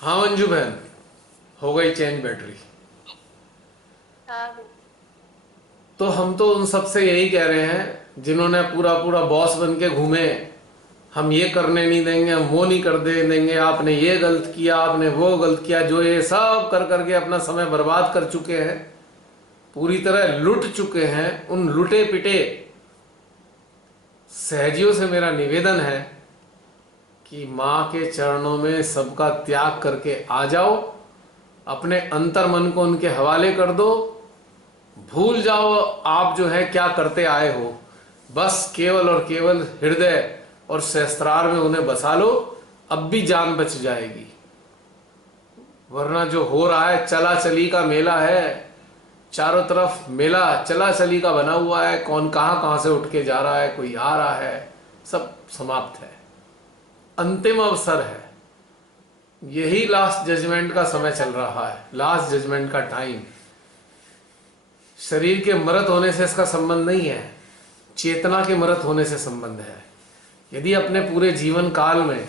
हाँ मंजू बहन, हो गई चेंज बैटरी। हाँ। तो हम तो उन सबसे यही कह रहे हैं जिन्होंने पूरा पूरा बॉस बन के घूमे, हम ये करने नहीं देंगे, हम वो नहीं कर देंगे, आपने ये गलत किया, आपने वो गलत किया, जो ये सब कर करके अपना समय बर्बाद कर चुके हैं, पूरी तरह लुट चुके हैं। उन लुटे पिटे सहजियों से मेरा निवेदन है कि माँ के चरणों में सबका त्याग करके आ जाओ, अपने अंतर मन को उनके हवाले कर दो, भूल जाओ आप जो है क्या करते आए हो, बस केवल और केवल हृदय और सहस्त्रार में उन्हें बसा लो, अब भी जान बच जाएगी। वरना जो हो रहा है चला चली का मेला है, चारों तरफ मेला चला चली का बना हुआ है, कौन कहां कहां से उठ के जा रहा है, कोई आ रहा है, सब समाप्त है। अंतिम अवसर है, यही लास्ट जजमेंट का समय चल रहा है, लास्ट जजमेंट का टाइम। शरीर के मृत होने से इसका संबंध नहीं है, चेतना के मृत होने से संबंध है। यदि अपने पूरे जीवन काल में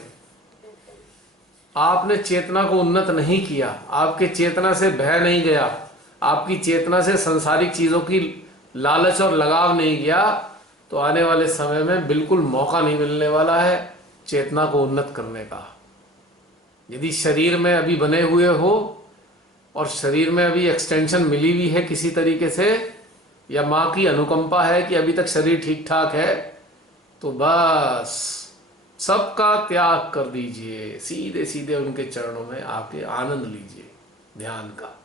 आपने चेतना को उन्नत नहीं किया, आपके चेतना से भय नहीं गया, आपकी चेतना से संसारिक चीजों की लालच और लगाव नहीं गया, तो आने वाले समय में बिल्कुल मौका नहीं मिलने वाला है चेतना को उन्नत करने का। यदि शरीर में अभी बने हुए हो और शरीर में अभी एक्सटेंशन मिली हुई है किसी तरीके से, या माँ की अनुकंपा है कि अभी तक शरीर ठीक ठाक है, तो बस सबका त्याग कर दीजिए, सीधे सीधे उनके चरणों में आके आनंद लीजिए ध्यान का।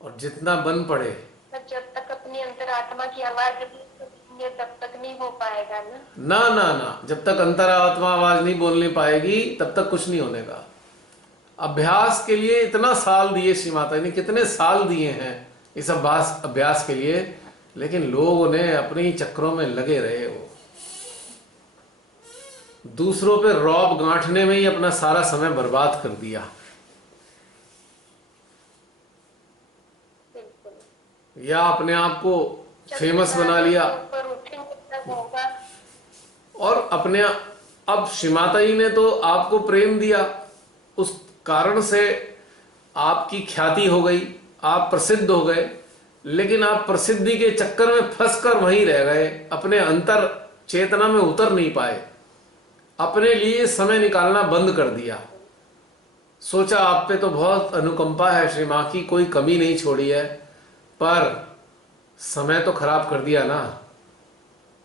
और जितना बन पड़े। पर जब तक अपनी अंतरात्मा की आवाज नहीं सुनेंगे तब तक नहीं हो पाएगा ना। ना ना ना, जब तक अंतरात्मा आवाज नहीं बोलने पाएगी तब तक कुछ नहीं होने का। अभ्यास के लिए इतना साल दिए श्री माता ने, कितने साल दिए हैं इस अभ्यास अभ्यास के लिए, लेकिन लोग उन्हें अपने ही चक्रों में लगे रहे। वो दूसरों पे रौब गांठने में ही अपना सारा समय बर्बाद कर दिया, बिल्कुल। या अपने आप को जब फेमस बना ध्यान लिया। से ऊपर उठेंगे तब होगा। और अपने अब श्री माता जी ने तो आपको प्रेम दिया, उस कारण से आपकी ख्याति हो गई, आप प्रसिद्ध हो गए, लेकिन आप प्रसिद्धि के चक्कर में फंसकर वहीं रह गए, अपने अंतर चेतना में उतर नहीं पाए, अपने लिए समय निकालना बंद कर दिया। सोचा आप पे तो बहुत अनुकंपा है श्री माँ की, कोई कमी नहीं छोड़ी है, पर समय तो खराब कर दिया ना।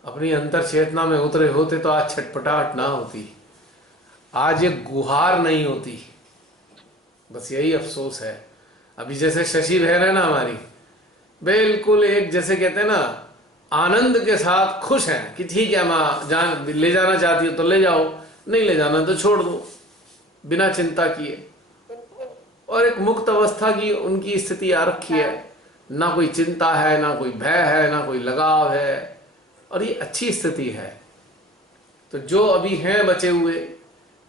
अपनी अंतर चेतना में उतरे होते तो आज छटपटाहट ना होती, आज ये गुहार नहीं होती। बस यही अफसोस है। अभी जैसे शशि बहन है ना हमारी, बिल्कुल एक जैसे कहते हैं ना, आनंद के साथ खुश हैं कि ठीक है माँ, जान ले जाना चाहती हो तो ले जाओ, नहीं ले जाना तो छोड़ दो, बिना चिंता किए। बिल्कुल। और एक मुक्त अवस्था की उनकी स्थिति आ रखी है, हाँ। ना कोई चिंता है, ना कोई भय है, ना कोई लगाव है, और ये अच्छी स्थिति है। तो जो अभी हैं बचे हुए,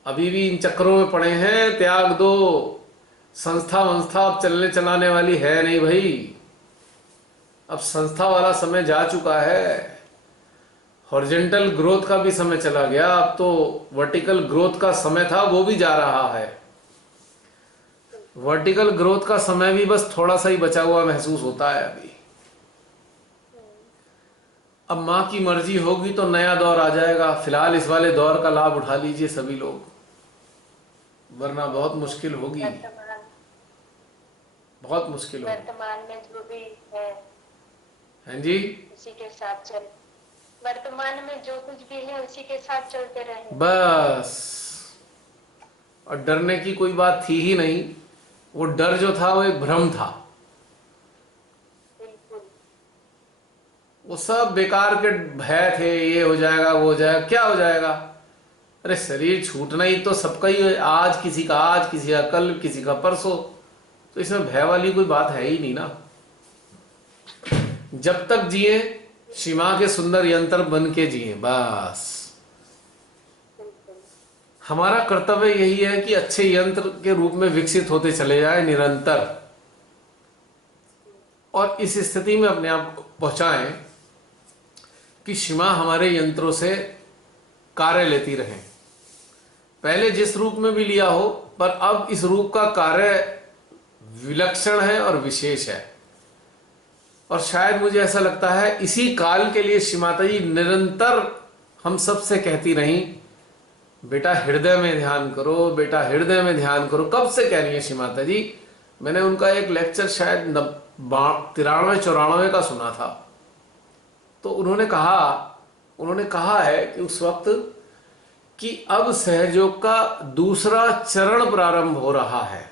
अभी भी इन चक्रों में पड़े हैं, त्याग दो। संस्था वंस्था अब चलने चलाने वाली है नहीं भाई, अब संस्था वाला समय जा चुका है। हॉरिजेंटल ग्रोथ का भी समय चला गया, अब तो वर्टिकल ग्रोथ का समय था, वो भी जा रहा है। वर्टिकल ग्रोथ का समय भी बस थोड़ा सा ही बचा हुआ महसूस होता है अभी। अब माँ की मर्जी होगी तो नया दौर आ जाएगा, फिलहाल इस वाले दौर का लाभ उठा लीजिए सभी लोग, वरना बहुत मुश्किल होगी, वर्तमान बहुत मुश्किल होगी। वर्तमान में जो भी है हैं जी। उसी के साथ चल, वर्तमान में जो कुछ भी है उसी के साथ चलते रहेंगे। बस, और डरने की कोई बात थी ही नहीं। वो डर जो था वो एक भ्रम था, बिल्कुल। वो सब बेकार के भय थे, ये हो जाएगा वो हो जाएगा, क्या हो जाएगा। अरे शरीर छूटना ही तो सबका ही है, आज किसी का आज, किसी का कल, किसी का परसों, तो इसमें भय वाली कोई बात है ही नहीं ना। जब तक जिए श्री मां के सुंदर यंत्र बन के जिए बस। बिल्कुल। हमारा कर्तव्य यही है कि अच्छे यंत्र के रूप में विकसित होते चले जाए निरंतर, और इस स्थिति में अपने आप को पहुंचाएं कि श्री मां हमारे यंत्रों से कार्य लेती रहें। पहले जिस रूप में भी लिया हो, पर अब इस रूप का कार्य विलक्षण है और विशेष है। और शायद मुझे ऐसा लगता है इसी काल के लिए श्री माता जी निरंतर हम सबसे कहती रही, बेटा हृदय में ध्यान करो, बेटा हृदय में ध्यान करो। कब से कह रही है श्री माता जी? मैंने उनका एक लेक्चर शायद 93-94 का सुना था। तो उन्होंने कहा है कि उस वक्त कि अब सहयोग का दूसरा चरण प्रारंभ हो रहा है।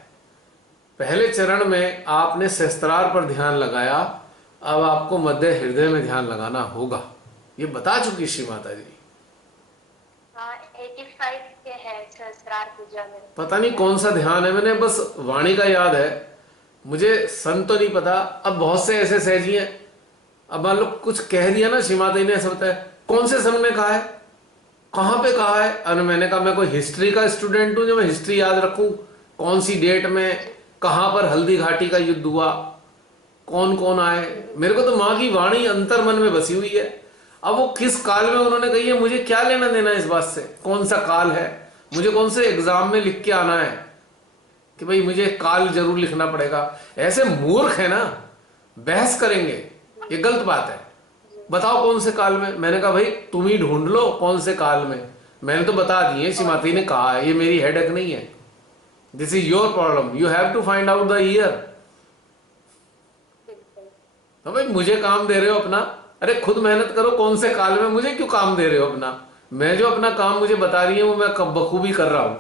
पहले चरण में आपने सहस्त्रार पर ध्यान लगाया, अब आपको मध्य हृदय में ध्यान लगाना होगा। ये बता चुकी श्री माता जी। हाँ, 85 के है सहस्त्रार पूजा में। पता नहीं कौन सा ध्यान है, मैंने बस वाणी का याद है, मुझे सन तो नहीं पता। अब बहुत से ऐसे सहजी हैं, अब मान लो कुछ कह दिया ना श्री माता जी ने, ऐसा बताया कौन से सन में कहा है, कहाँ पे कहा है। अरे मैंने कहा मैं कोई हिस्ट्री का स्टूडेंट हूं जो मैं हिस्ट्री याद रखूं, कौन सी डेट में कहां पर हल्दी घाटी का युद्ध हुआ, कौन कौन आए। मेरे को तो माँ की वाणी अंतर मन में बसी हुई है। अब वो किस काल में उन्होंने कही है, मुझे क्या लेना देना इस बात से, कौन सा काल है, मुझे कौन से एग्जाम में लिख के आना है कि भाई मुझे काल जरूर लिखना पड़ेगा। ऐसे मूर्ख है ना, बहस करेंगे, ये गलत बात है। बताओ कौन से काल में। मैंने कहा भाई तुम ही ढूंढ लो कौन से काल में, मैंने तो बता दिए, श्री माता जी ने कहा है, ये मेरी हेडेक नहीं है। This is your problem, you have to find out the year. तो भाई मुझे काम दे रहे हो अपना, अरे खुद मेहनत करो, कौन से काल में, मुझे क्यों काम दे रहे हो अपना। मैं जो अपना काम मुझे बता रही हूं वो मैं बखूबी कर रहा हूं,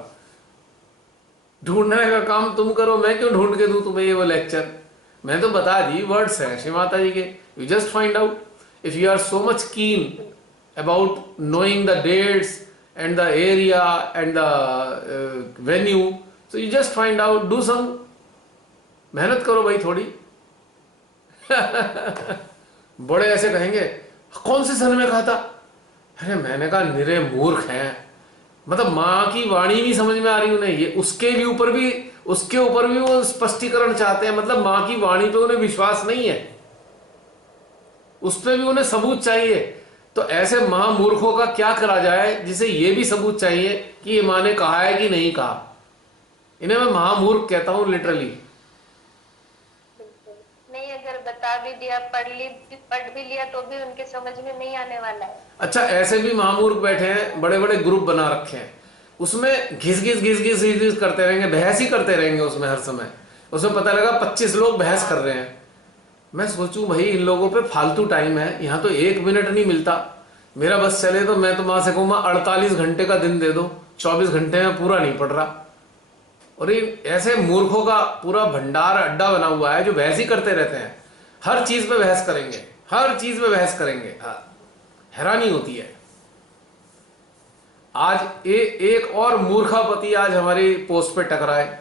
ढूंढने का काम तुम करो, मैं क्यों ढूंढ के दूं तुम्हें ये वो लेक्चर। मैं तो बता दी, वर्ड्स हैं श्री माता जी के, you just find out. If you are so much keen about knowing the dates and the area and the venue, so you just find out, do some मेहनत करो भाई थोड़ी। बड़े ऐसे कहेंगे कौन से सन में कहा था, अरे मैंने कहा निरे मूर्ख हैं, मतलब माँ की वाणी नहीं समझ में आ रही उन्हें, ये उसके ऊपर भी वो स्पष्टीकरण चाहते हैं, मतलब माँ की वाणी पे उन्हें विश्वास नहीं है, उस पर भी उन्हें सबूत चाहिए। तो ऐसे महामूर्खों का क्या करा जाए जिसे ये भी सबूत चाहिए कि ये माँ ने कहा है कि नहीं कहा। इन्हें मैं महामूर्ख कहता हूं लिटरली। नहीं, अगर बता भी दिया, पढ़ भी लिया तो भी उनके समझ में नहीं आने वाला है। अच्छा, ऐसे भी महामूर्ख बैठे हैं, बड़े बड़े ग्रुप बना रखे हैं, उसमें घिस घिस करते रहेंगे, बहस ही करते रहेंगे उसमें हर समय। उसमें पता लगा 25 लोग बहस कर रहे हैं। मैं सोचूं भाई इन लोगों पे फालतू टाइम है, यहाँ तो 1 मिनट नहीं मिलता। मेरा बस चले तो मैं तो मां से कहूँ 48 घंटे का दिन दे दो, 24 घंटे में पूरा नहीं पड़ रहा। और ये ऐसे मूर्खों का पूरा भंडार अड्डा बना हुआ है जो बहस ही करते रहते हैं, हर चीज पे बहस करेंगे, हर चीज पे बहस करेंगे। हैरानी होती है। आज एक और मूर्खापति आज हमारी पोस्ट पे टकराए,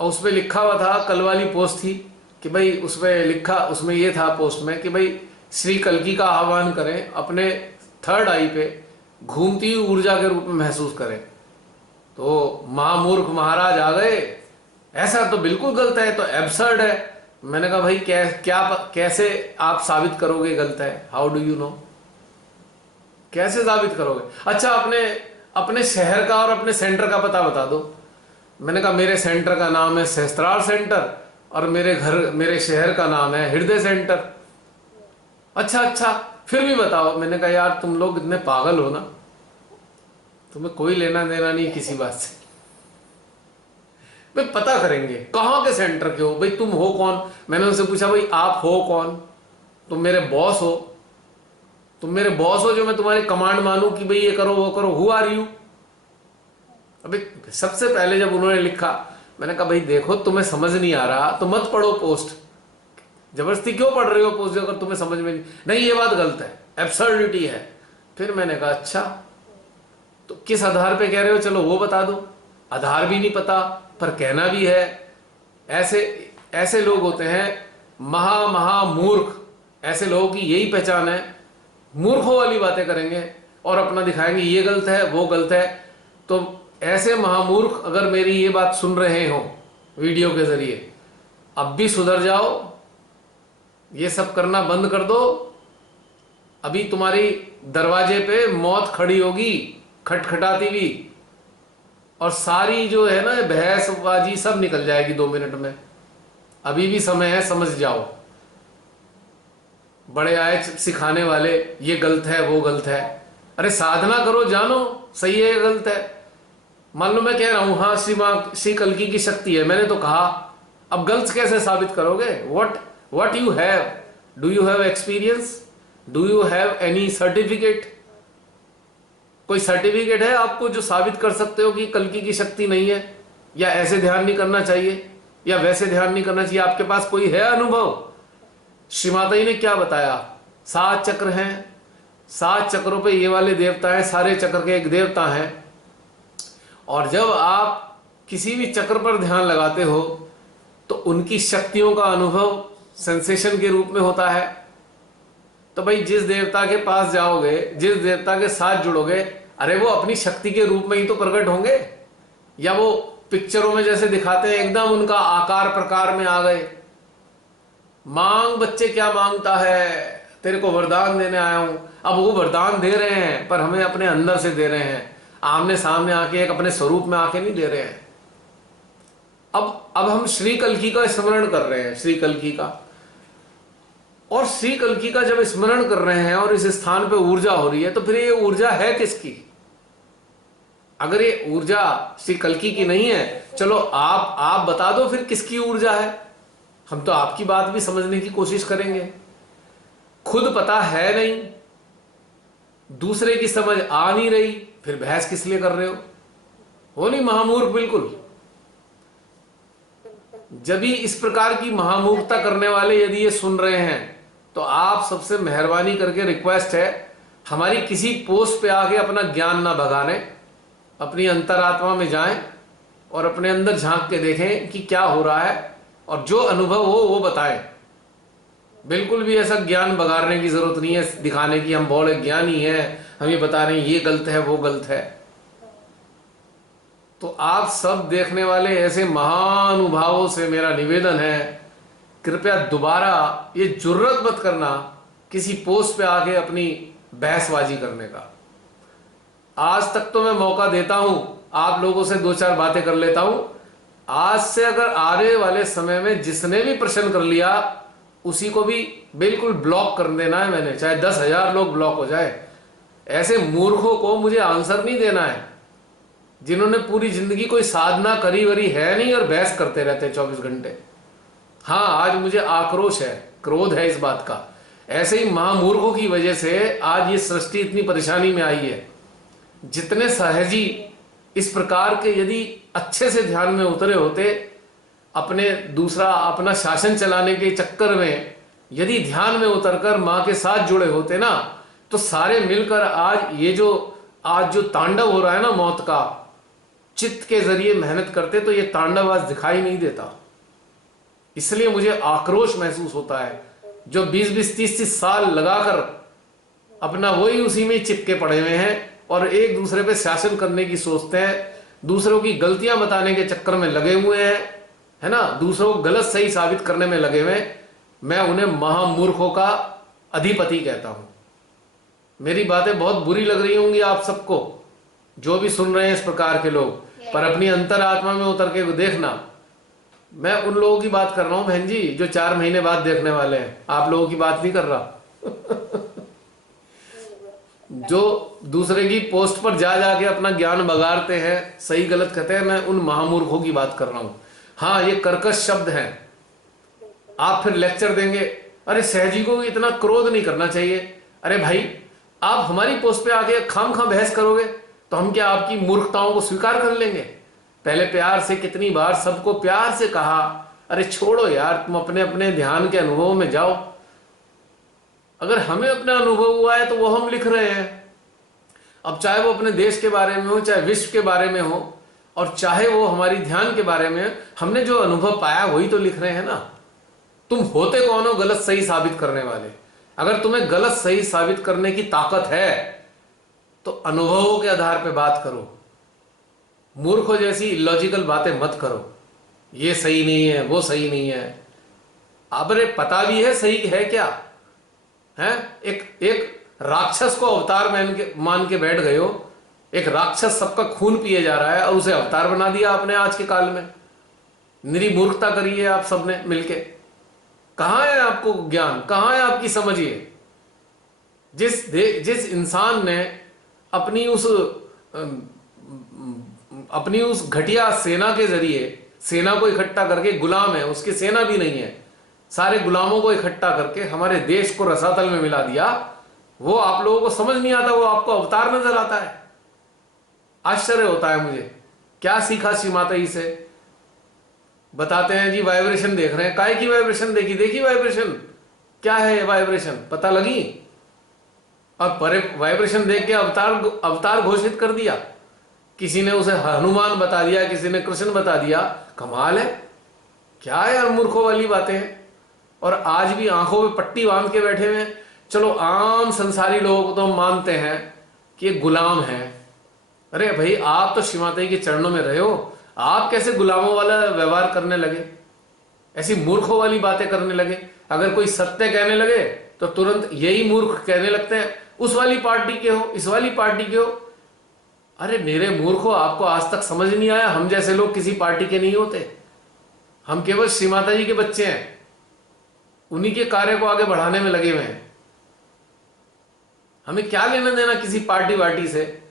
और उस पर लिखा हुआ था, कल वाली पोस्ट थी कि भाई उसमें लिखा, उसमें ये था पोस्ट में कि भाई श्री कल्की का आह्वान करें, अपने 3rd आई पे घूमती हुई ऊर्जा के रूप में महसूस करें। तो महामूर्ख महाराज आ गए, ऐसा तो बिल्कुल गलत है, तो एब्सर्ड है। मैंने कहा भाई कैसे आप साबित करोगे गलत है, हाउ डू यू नो, कैसे साबित करोगे। अच्छा, अपने शहर का और अपने सेंटर का पता बता दो। मैंने कहा मेरे सेंटर का नाम है सहस्त्रार सेंटर और मेरे शहर का नाम है हृदय सेंटर। अच्छा फिर भी बताओ। मैंने कहा यार तुम लोग इतने पागल हो ना, तुम्हें कोई लेना देना नहीं किसी बात से। भाई पता करेंगे कहां के सेंटर के हो, भाई तुम हो कौन। मैंने उनसे पूछा भाई आप हो कौन, तुम मेरे बॉस हो, तुम मेरे बॉस हो जो मैं तुम्हारी कमांड मानूं कि भाई ये करो वो करो, हु आर यू। अभी सबसे पहले जब उन्होंने लिखा, मैंने कहा भाई देखो तुम्हें समझ नहीं आ रहा तो मत पढ़ो पोस्ट, जबरदस्ती क्यों पढ़ रहे हो पोस्ट अगर तुम्हें समझ में नहीं, ये बात गलत है, एब्सर्डिटी है। फिर मैंने कहा अच्छा तो किस आधार पे कह रहे हो, चलो वो बता दो। आधार भी नहीं पता पर कहना भी है। ऐसे लोग होते हैं महा मूर्ख। ऐसे लोगों की यही पहचान है, मूर्खों वाली बातें करेंगे और अपना दिखाएंगे ये गलत है वो गलत है। तो ऐसे महामूर्ख अगर मेरी ये बात सुन रहे हो वीडियो के जरिए, अब भी सुधर जाओ, ये सब करना बंद कर दो। अभी तुम्हारी दरवाजे पे मौत खड़ी होगी, खटखटाती भी, और सारी जो है ना बहसबाजी सब निकल जाएगी 2 मिनट में। अभी भी समय है, समझ जाओ। बड़े आए सिखाने वाले, ये गलत है वो गलत है। अरे साधना करो, जानो सही है या गलत है। मान लो मैं कह रहा हूं हाँ श्री कल्कि की शक्ति है, मैंने तो कहा, अब गलत कैसे साबित करोगे? What you have, do you have experience, do you have any certificate? कोई सर्टिफिकेट है आपको जो साबित कर सकते हो कि कल्कि की शक्ति नहीं है, या ऐसे ध्यान नहीं करना चाहिए, या वैसे ध्यान नहीं करना चाहिए? आपके पास कोई है अनुभव? श्री माता जी ने क्या बताया? 7 चक्र हैं, 7 चक्रों पे ये वाले देवता हैं, सारे चक्र के एक देवता हैं। और जब आप किसी भी चक्र पर ध्यान लगाते हो तो उनकी शक्तियों का अनुभव सेंसेशन के रूप में होता है। तो भाई जिस देवता के पास जाओगे, जिस देवता के साथ जुड़ोगे, अरे वो अपनी शक्ति के रूप में ही तो प्रकट होंगे, या वो पिक्चरों में जैसे दिखाते हैं एकदम उनका आकार प्रकार में आ गए। मांग बच्चे, क्या मांगता है? तेरे को वरदान देने आया हूं। अब वो वरदान दे रहे हैं पर हमें अपने अंदर से दे रहे हैं, आमने सामने आके एक अपने स्वरूप में आके नहीं दे रहे हैं। अब हम श्री कल्कि का स्मरण कर रहे हैं, श्री कल्कि का, और श्री कल्कि का जब स्मरण कर रहे हैं और इस स्थान पे ऊर्जा हो रही है, तो फिर ये ऊर्जा है किसकी? अगर ये ऊर्जा श्री कल्कि की नहीं है, चलो आप बता दो फिर किसकी ऊर्जा है। हम तो आपकी बात भी समझने की कोशिश करेंगे। खुद पता है नहीं, दूसरे की समझ आ नहीं रही, फिर बहस किस लिए कर रहे हो नहीं महामूर्ख बिल्कुल। जब भी इस प्रकार की महामूर्खता करने वाले यदि ये सुन रहे हैं, तो आप सबसे मेहरबानी करके रिक्वेस्ट है, हमारी किसी पोस्ट पे आके अपना ज्ञान ना भगाने, अपनी अंतरात्मा में जाएं और अपने अंदर झांक के देखें कि क्या हो रहा है, और जो अनुभव हो वो बताएं। बिल्कुल भी ऐसा ज्ञान बगाड़ने की जरूरत नहीं है, दिखाने की हम बहुत ज्ञानी हैं, हम ये बता रहे हैं ये गलत है वो गलत है। तो आप सब देखने वाले ऐसे महानुभावों से मेरा निवेदन है, कृपया दोबारा ये जुर्रत मत करना किसी पोस्ट पे आके अपनी बहसबाजी करने का। आज तक तो मैं मौका देता हूं, आप लोगों से 2-4 बातें कर लेता हूं। आज से अगर आने वाले समय में जिसने भी प्रश्न कर लिया, उसी को भी बिल्कुल ब्लॉक कर देना है मैंने, चाहे 10,000 लोग ब्लॉक हो जाए। ऐसे मूर्खों को मुझे आंसर नहीं देना है, जिन्होंने पूरी जिंदगी कोई साधना करी वरी है नहीं और बहस करते रहते 24 घंटे। हाँ, आज मुझे आक्रोश है, क्रोध है इस बात का। ऐसे ही महामूर्खों की वजह से आज ये सृष्टि इतनी परेशानी में आई है। जितने सहजी इस प्रकार के यदि अच्छे से ध्यान में उतरे होते, अपना शासन चलाने के चक्कर में यदि ध्यान में उतरकर मां के साथ जुड़े होते ना, तो सारे मिलकर आज जो तांडव हो रहा है ना मौत का, चित्त के जरिए मेहनत करते तो ये तांडव आज दिखाई नहीं देता। इसलिए मुझे आक्रोश महसूस होता है, जो 20-20, 30-30 साल लगाकर अपना वही उसी में चिपके पड़े हुए हैं और एक दूसरे पे शासन करने की सोचते हैं, दूसरों की गलतियां बताने के चक्कर में लगे हुए हैं, है ना, दूसरों को गलत सही साबित करने में लगे हुए। मैं उन्हें महामूर्खों का अधिपति कहता हूं। मेरी बातें बहुत बुरी लग रही होंगी आप सबको, जो भी सुन रहे हैं इस प्रकार के लोग, पर अपनी अंतरात्मा में उतर के देखना। मैं उन लोगों की बात कर रहा हूं बहन जी, जो 4 महीने बाद देखने वाले हैं, आप लोगों की बात नहीं कर रहा। जो दूसरे की पोस्ट पर जा जाके अपना ज्ञान बगाड़ते हैं, सही गलत कहते हैं, मैं उन महामूर्खों की बात कर रहा हूं। हाँ, ये कर्कश शब्द हैं। आप फिर लेक्चर देंगे, अरे सहजी को इतना क्रोध नहीं करना चाहिए। अरे भाई, आप हमारी पोस्ट पे आके खाम बहस करोगे तो हम क्या आपकी मूर्खताओं को स्वीकार कर लेंगे? पहले प्यार से, कितनी बार सबको प्यार से कहा, अरे छोड़ो यार, तुम अपने अपने ध्यान के अनुभव में जाओ। अगर हमें अपना अनुभव हुआ है तो वो हम लिख रहे हैं। अब चाहे वो अपने देश के बारे में हो, चाहे विश्व के बारे में हो, और चाहे वो हमारी ध्यान के बारे में, हमने जो अनुभव पाया वही तो लिख रहे हैं ना। तुम होते कौन हो गलत सही साबित करने वाले? अगर तुम्हें गलत सही साबित करने की ताकत है तो अनुभवों के आधार पर बात करो, मूर्खों जैसी इलॉजिकल बातें मत करो। ये सही नहीं है, वो सही नहीं है। अब अरे पता भी है सही है क्या है? एक राक्षस को अवतार मान के बैठ गए हो, एक राक्षस सबका खून पिए जा रहा है और उसे अवतार बना दिया आपने आज के काल में। निरी मूर्खता करी है आप सबने मिलके। कहां है आपको ज्ञान, कहां है आपकी समझ? ये जिस इंसान ने अपनी उस घटिया सेना के जरिए, सेना को इकट्ठा करके, गुलाम है, उसकी सेना भी नहीं है, सारे गुलामों को इकट्ठा करके हमारे देश को रसातल में मिला दिया, वो आप लोगों को समझ नहीं आता, वो आपको अवतार नजर आता है। आश्चर्य होता है मुझे, क्या सीखा श्री माता जी से? बताते हैं जी वाइब्रेशन देख रहे हैं। काय की वाइब्रेशन देखी? देखी वाइब्रेशन क्या है? वाइब्रेशन पता लगी? और परे वाइब्रेशन देख के अवतार घोषित कर दिया। किसी ने उसे हनुमान बता दिया, किसी ने कृष्ण बता दिया। कमाल है, क्या है यार, मूर्खों वाली बातें हैं। और आज भी आंखों में पट्टी बांध के बैठे हुए। चलो आम संसारी लोगों को तो हम मानते हैं कि ये गुलाम है। अरे भाई, आप तो श्री माता जी के चरणों में रहे हो, आप कैसे गुलामों वाला व्यवहार करने लगे, ऐसी मूर्खों वाली बातें करने लगे? अगर कोई सत्य कहने लगे तो तुरंत यही मूर्ख कहने लगते हैं, उस वाली पार्टी के हो, इस वाली पार्टी के हो। अरे मेरे मूर्खों, आपको आज तक समझ नहीं आया हम जैसे लोग किसी पार्टी के नहीं होते। हम केवल श्री माता जी के बच्चे हैं, उन्हीं के कार्य को आगे बढ़ाने में लगे हुए हैं। हमें क्या लेना देना किसी पार्टी वार्टी से?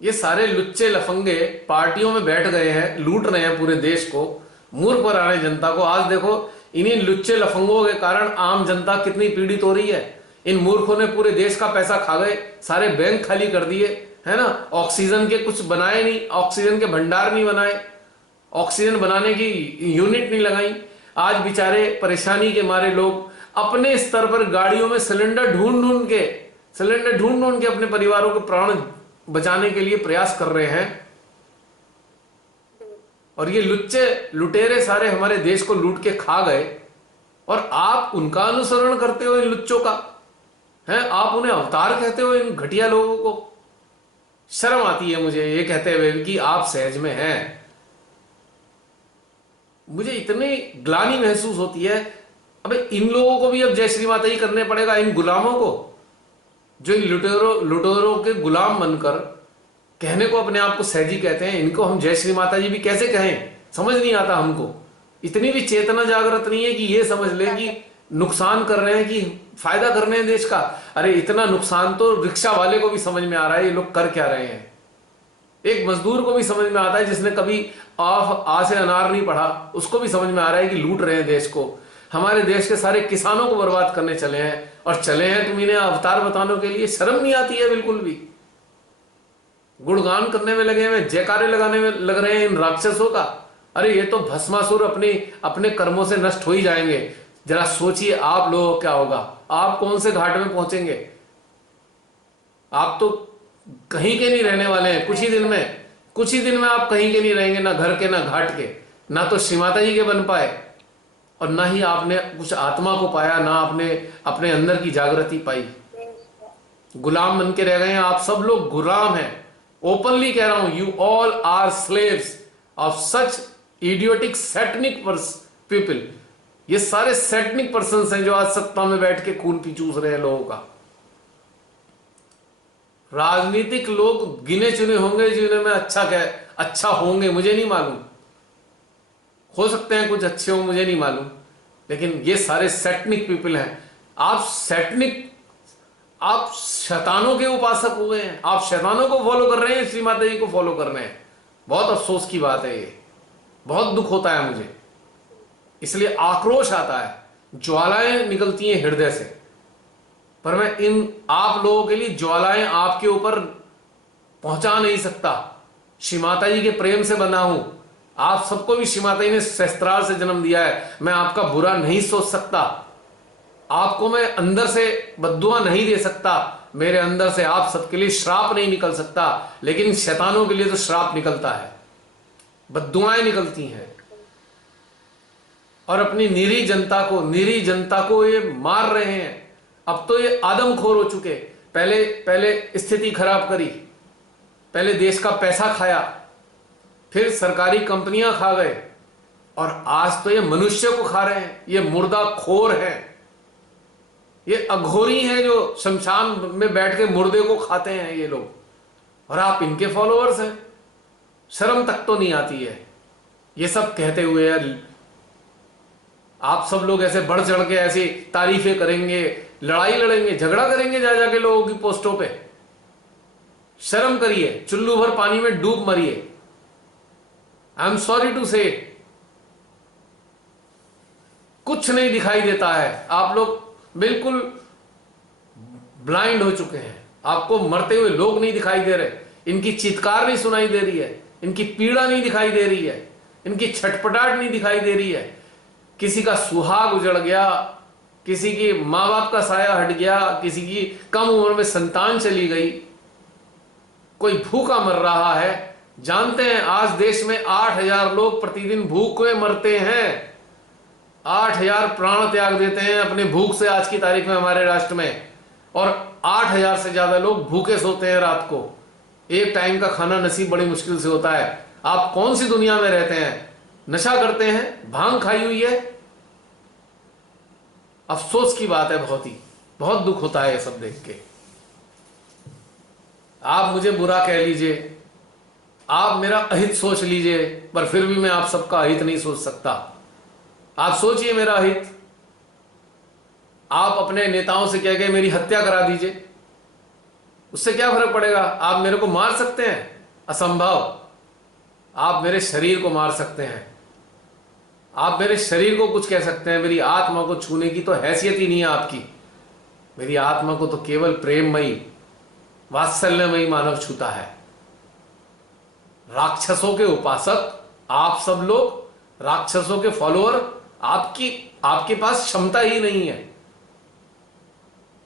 ये सारे लुच्चे लफंगे पार्टियों में बैठ गए हैं, लूट रहे हैं पूरे देश को, मूर्ख बनाने जनता को। आज देखो, इन्हीं लुच्चे लफंगों के कारण आम जनता कितनी पीड़ित हो रही है। इन मूर्खों ने पूरे देश का पैसा खा गए, सारे बैंक खाली कर दिए, है ना। ऑक्सीजन के कुछ बनाए नहीं, ऑक्सीजन के भंडार नहीं बनाए, ऑक्सीजन बनाने की यूनिट नहीं लगाई। आज बेचारे परेशानी के मारे लोग अपने स्तर पर गाड़ियों में सिलेंडर ढूंढ ढूंढ के अपने परिवारों के प्राण बचाने के लिए प्रयास कर रहे हैं। और ये लुच्चे लुटेरे सारे हमारे देश को लूट के खा गए, और आप उनका अनुसरण करते हो, इन लुच्चों का, हैं? आप उन्हें अवतार कहते हो, इन घटिया लोगों को। शर्म आती है मुझे ये कहते हुए कि आप सहज में हैं। मुझे इतनी ग्लानि महसूस होती है। अबे इन लोगों को भी अब जय श्री माता ही करने पड़ेगा, इन गुलामों को, जो इन लुटेरों के गुलाम बनकर कहने को अपने आप को सहजी कहते हैं। इनको हम जय श्री माता जी भी कैसे कहें, समझ नहीं आता हमको। इतनी भी चेतना जागृत नहीं है कि ये समझ ले कि नुकसान कर रहे हैं कि फायदा कर रहे हैं देश का। अरे इतना नुकसान तो रिक्शा वाले को भी समझ में आ रहा है ये लोग कर क्या रहे हैं। एक मजदूर को भी समझ में आता है, जिसने कभी आ से अनार नहीं पढ़ा, उसको भी समझ में आ रहा है कि लूट रहे हैं देश को। हमारे देश के सारे किसानों को बर्बाद करने चले हैं, और चले हैं तुम इन्हें अवतार बताने के लिए। शर्म नहीं आती है बिल्कुल भी। गुणगान करने में लगे हुए, जयकारे लगाने में लग रहे हैं इन राक्षसों का। अरे ये तो भस्मासुर अपने कर्मों से नष्ट हो ही जाएंगे। जरा सोचिए आप लोगों क्या होगा, आप कौन से घाट में पहुंचेंगे। आप तो कहीं के नहीं रहने वाले हैं। कुछ ही दिन में आप कहीं के नहीं रहेंगे, ना घर के, ना घाट के, ना तो श्री माता जी के बन पाए, और ना ही आपने कुछ आत्मा को पाया, ना आपने अपने अंदर की जागृति पाई। गुलाम बन के रह गए हैं आप सब लोग, गुलाम हैं। ओपनली कह रहा हूं, you all are slaves of such idiotic satanic people. ये सारे सैटनिक पर्सन्स हैं जो आज सत्ता में बैठ के खून पी चूस रहे हैं लोगों का। राजनीतिक लोग गिने चुने होंगे जिन्हें मैं अच्छा होंगे, मुझे नहीं मालूम, हो सकते हैं कुछ अच्छे हो, मुझे नहीं मालूम, लेकिन ये सारे सैटनिक पीपल हैं। आप शैतानों के उपासक हुए हैं, आप शैतानों को फॉलो कर रहे हैं, श्री माता जी को फॉलो कर रहे हैं। बहुत अफसोस की बात है ये, बहुत दुख होता है मुझे, इसलिए आक्रोश आता है, ज्वालाएं निकलती हैं हृदय से। पर मैं इन आप लोगों के लिए ज्वालाएं आपके ऊपर पहुंचा नहीं सकता। श्री माता जी के प्रेम से बना हूं। आप सबको भी श्री माता जी ने शस्त्रार से जन्म दिया है। मैं आपका बुरा नहीं सोच सकता, आपको मैं अंदर से बद्दुआ नहीं दे सकता, मेरे अंदर से आप सबके लिए श्राप नहीं निकल सकता, लेकिन शैतानों के लिए तो श्राप निकलता है, बद्दुआएं निकलती हैं। और अपनी निरी जनता को ये मार रहे हैं। अब तो ये आदमखोर हो चुके। पहले स्थिति खराब करी, पहले देश का पैसा खाया, फिर सरकारी कंपनियां खा गए, और आज तो ये मनुष्य को खा रहे हैं। ये मुर्दा खोर है, ये अघोरी हैं जो शमशान में बैठ के मुर्दे को खाते हैं ये लोग, और आप इनके फॉलोअर्स हैं। शर्म तक तो नहीं आती है ये सब कहते हुए। आप सब लोग ऐसे बढ़ चढ़ के ऐसी तारीफें करेंगे, लड़ाई लड़ेंगे, झगड़ा करेंगे जा जाके लोगों की पोस्टों पे। शर्म करिए, चुल्लू भर पानी में डूब मरिए। आई एम सॉरी टू से, कुछ नहीं दिखाई देता है। आप लोग बिल्कुल ब्लाइंड हो चुके हैं। आपको मरते हुए लोग नहीं दिखाई दे रहे, इनकी चीत्कार नहीं सुनाई दे रही है, इनकी पीड़ा नहीं दिखाई दे रही है, इनकी छटपटाहट नहीं दिखाई दे रही है। किसी का सुहाग उजड़ गया, किसी की मां बाप का साया हट गया, किसी की कम उम्र में संतान चली गई, कोई भूखा मर रहा है। जानते हैं आज देश में 8,000 लोग प्रतिदिन भूखे मरते हैं। 8,000 प्राण त्याग देते हैं अपने भूख से आज की तारीख में हमारे राष्ट्र में, और 8,000 से ज्यादा लोग भूखे सोते हैं रात को। एक टाइम का खाना नसीब बड़ी मुश्किल से होता है। आप कौन सी दुनिया में रहते हैं? नशा करते हैं, भांग खाई हुई है। अफसोस की बात है, बहुत दुख होता है ये सब देख के। आप मुझे बुरा कह लीजिए, आप मेरा अहित सोच लीजिए, पर फिर भी मैं आप सबका अहित नहीं सोच सकता। आप सोचिए मेरा अहित। आप अपने नेताओं से कह के मेरी हत्या करा दीजिए, उससे क्या फर्क पड़ेगा? आप मेरे को मार सकते हैं? असंभव। आप मेरे शरीर को मार सकते हैं, आप मेरे शरीर को कुछ कह सकते हैं, मेरी आत्मा को छूने की तो हैसियत ही नहीं है आपकी। मेरी आत्मा को तो केवल प्रेममयी, वात्सल्यमयी मानव छूता है। राक्षसों के उपासक आप सब लोग, राक्षसों के फॉलोअर, आपके पास क्षमता ही नहीं है।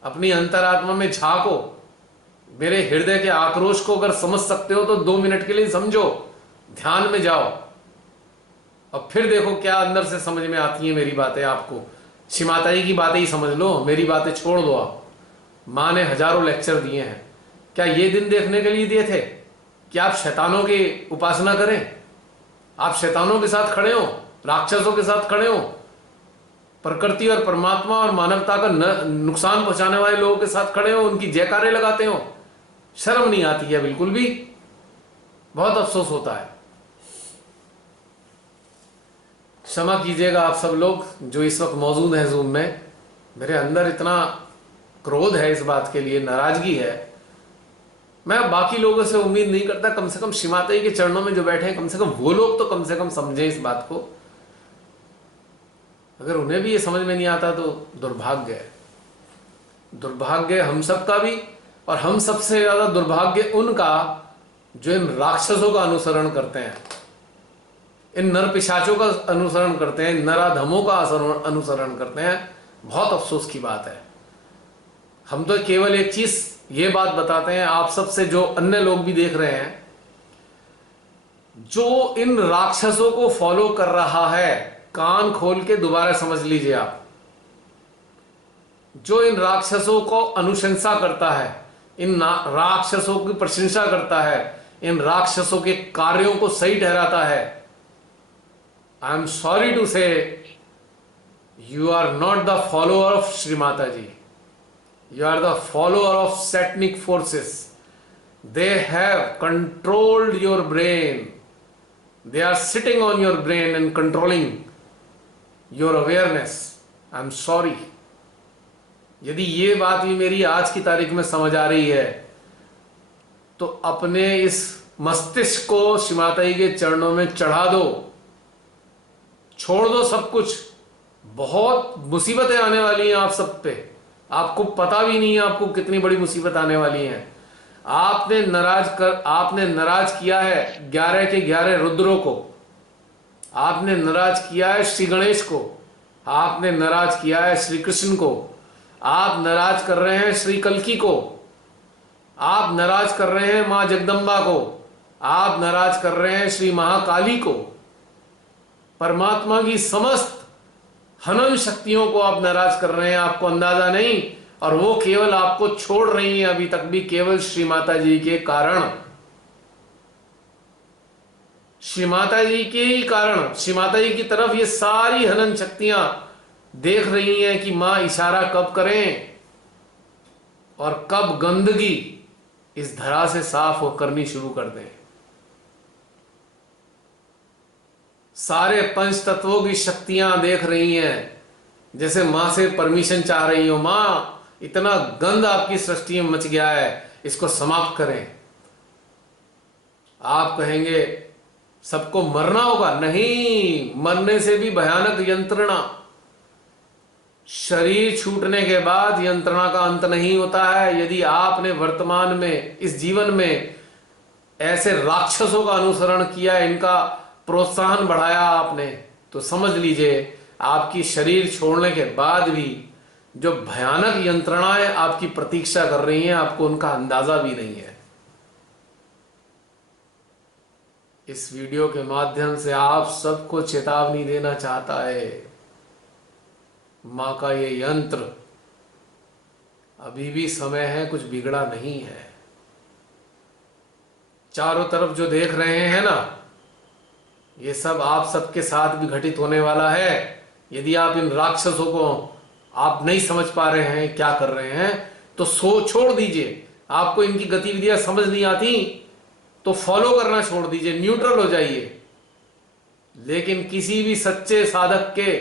अपनी अंतरात्मा में झांको, मेरे हृदय के आक्रोश को अगर समझ सकते हो तो 2 मिनट के लिए समझो, ध्यान में जाओ, और फिर देखो क्या अंदर से समझ में आती है मेरी बातें आपको। श्रीमाताजी की बातें ही समझ लो, मेरी बातें छोड़ दो। आप माँ ने हजारों लेक्चर दिए हैं, क्या ये दिन देखने के लिए दिए थे कि आप शैतानों की उपासना करें? आप शैतानों के साथ खड़े हो, राक्षसों के साथ खड़े हो, प्रकृति और परमात्मा और मानवता का नुकसान पहुंचाने वाले लोगों के साथ खड़े हो, उनकी जयकारे लगाते हो। शर्म नहीं आती है बिल्कुल भी, बहुत अफसोस होता है। क्षमा कीजिएगा आप सब लोग जो इस वक्त मौजूद हैं जूम में। मेरे अंदर इतना क्रोध है इस बात के लिए, नाराजगी है। मैं बाकी लोगों से उम्मीद नहीं करता, कम से कम श्रीमाता जी के चरणों में जो बैठे हैं, कम से कम वो लोग तो कम से कम समझें इस बात को। अगर उन्हें भी ये समझ में नहीं आता तो दुर्भाग्य है। दुर्भाग्य हम सबका भी, और हम सबसे ज्यादा दुर्भाग्य उनका जो इन राक्षसों का अनुसरण करते हैं, इन नर पिशाचों का अनुसरण करते हैं, इन नराधमों का अनुसरण करते हैं। बहुत अफसोस की बात है। हम तो केवल एक चीज ये बात बताते हैं आप सबसे, जो अन्य लोग भी देख रहे हैं, जो इन राक्षसों को फॉलो कर रहा है, कान खोल के दोबारा समझ लीजिए आप। जो इन राक्षसों को अनुशंसा करता है, इन राक्षसों की प्रशंसा करता है, इन राक्षसों के कार्यों को सही ठहराता है, I am sorry to say, you are not the follower of Shri Mata ji. You are the follower of satanic forces. They have controlled your brain. They are sitting on your brain and controlling your awareness. I'm sorry. यदि ये बात भी मेरी आज की तारीख में समझ आ रही है तो अपने इस मस्तिष्क को श्री माता जी के चरणों में चढ़ा दो, छोड़ दो सब कुछ। बहुत मुसीबतें आने वाली हैं आप सब पे, आपको पता भी नहीं है आपको कितनी बड़ी मुसीबत आने वाली है। आपने नाराज किया है 11 के 11 रुद्रों को, आपने नाराज किया है श्री गणेश को, आपने नाराज किया है श्री कृष्ण को, आप नाराज कर रहे हैं श्री कल्की को, आप नाराज कर रहे हैं मां जगदम्बा को, आप नाराज कर रहे हैं श्री महाकाली को। परमात्मा की समस्त हनन शक्तियों को आप नाराज कर रहे हैं, आपको अंदाजा नहीं, और वो केवल आपको छोड़ रही हैं अभी तक भी, केवल श्री माता जी के कारण, श्री माता जी के ही कारण। श्री माता जी की तरफ ये सारी हनन शक्तियां देख रही हैं कि मां इशारा कब करें, और कब गंदगी इस धरा से साफ हो करनी शुरू कर दें। सारे पंच तत्वों की शक्तियां देख रही हैं, जैसे मां से परमिशन चाह रही हो, मां इतना गंद आपकी सृष्टि में मच गया है, इसको समाप्त करें। आप कहेंगे सबको मरना होगा, नहीं, मरने से भी भयानक यंत्रणा। शरीर छूटने के बाद यंत्रणा का अंत नहीं होता है। यदि आपने वर्तमान में इस जीवन में ऐसे राक्षसों का अनुसरण किया, इनका प्रोत्साहन बढ़ाया आपने, तो समझ लीजिए आपकी शरीर छोड़ने के बाद भी जो भयानक यंत्रणाएं आपकी प्रतीक्षा कर रही हैं, आपको उनका अंदाजा भी नहीं है। इस वीडियो के माध्यम से आप सबको चेतावनी देना चाहता है, मां का ये यंत्र अभी भी समय है, कुछ बिगड़ा नहीं है। चारों तरफ जो देख रहे हैं ना, ये सब आप सबके साथ भी घटित होने वाला है। यदि आप इन राक्षसों को आप नहीं समझ पा रहे हैं क्या कर रहे हैं, तो छोड़ दीजिए। आपको इनकी गतिविधियां समझ नहीं आती तो फॉलो करना छोड़ दीजिए, न्यूट्रल हो जाइए। लेकिन किसी भी सच्चे साधक के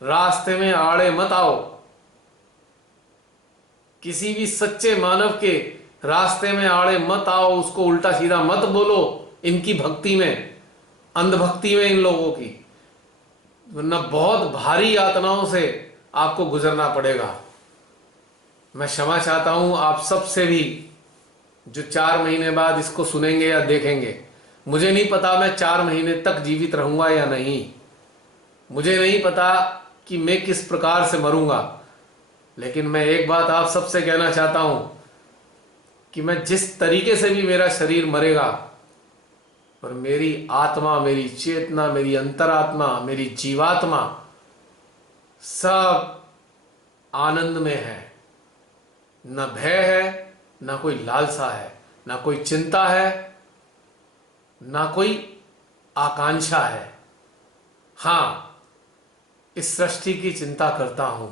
रास्ते में आड़े मत आओ, किसी भी सच्चे मानव के रास्ते में आड़े मत आओ, उसको उल्टा सीधा मत बोलो इनकी भक्ति में, अंधभक्ति में इन लोगों की, वरना बहुत भारी यातनाओं से आपको गुजरना पड़ेगा। मैं क्षमा चाहता हूं आप सबसे भी जो 4 महीने बाद इसको सुनेंगे या देखेंगे। मुझे नहीं पता मैं 4 महीने तक जीवित रहूंगा या नहीं, मुझे नहीं पता कि मैं किस प्रकार से मरूंगा, लेकिन मैं एक बात आप सबसे कहना चाहता हूं कि मैं जिस तरीके से भी मेरा शरीर मरेगा, पर मेरी आत्मा, मेरी चेतना, मेरी अंतरात्मा, मेरी जीवात्मा सब आनंद में है। न भय है, न कोई लालसा है, न कोई चिंता है, न कोई आकांक्षा है। हां, इस सृष्टि की चिंता करता हूं।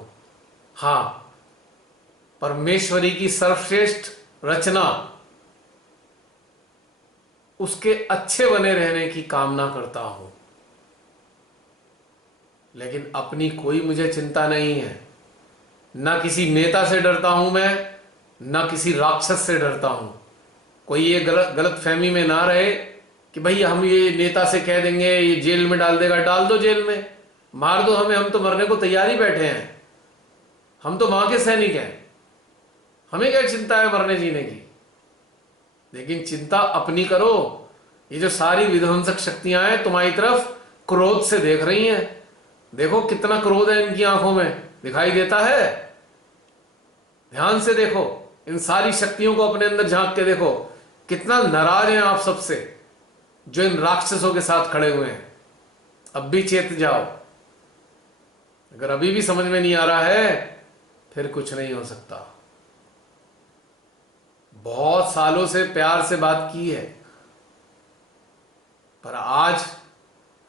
हां, परमेश्वरी की सर्वश्रेष्ठ रचना, उसके अच्छे बने रहने की कामना करता हूं। लेकिन अपनी कोई मुझे चिंता नहीं है। ना किसी नेता से डरता हूं मैं, ना किसी राक्षस से डरता हूं। कोई ये गलत फहमी में ना रहे कि भाई हम ये नेता से कह देंगे ये जेल में डाल देगा। डाल दो जेल में, मार दो हमें, हम तो मरने को तैयार ही बैठे हैं। हम तो मां के सैनिक हैं, हमें क्या चिंता है मरने जीने की। लेकिन चिंता अपनी करो। ये जो सारी विध्वंसक शक्तियां हैं तुम्हारी तरफ क्रोध से देख रही हैं। देखो कितना क्रोध है इनकी आंखों में, दिखाई देता है? ध्यान से देखो, इन सारी शक्तियों को अपने अंदर झांक के देखो, कितना नाराज हैं आप सबसे जो इन राक्षसों के साथ खड़े हुए हैं। अब भी चेत जाओ। अगर अभी भी समझ में नहीं आ रहा है, फिर कुछ नहीं हो सकता। बहुत सालों से प्यार से बात की है, पर आज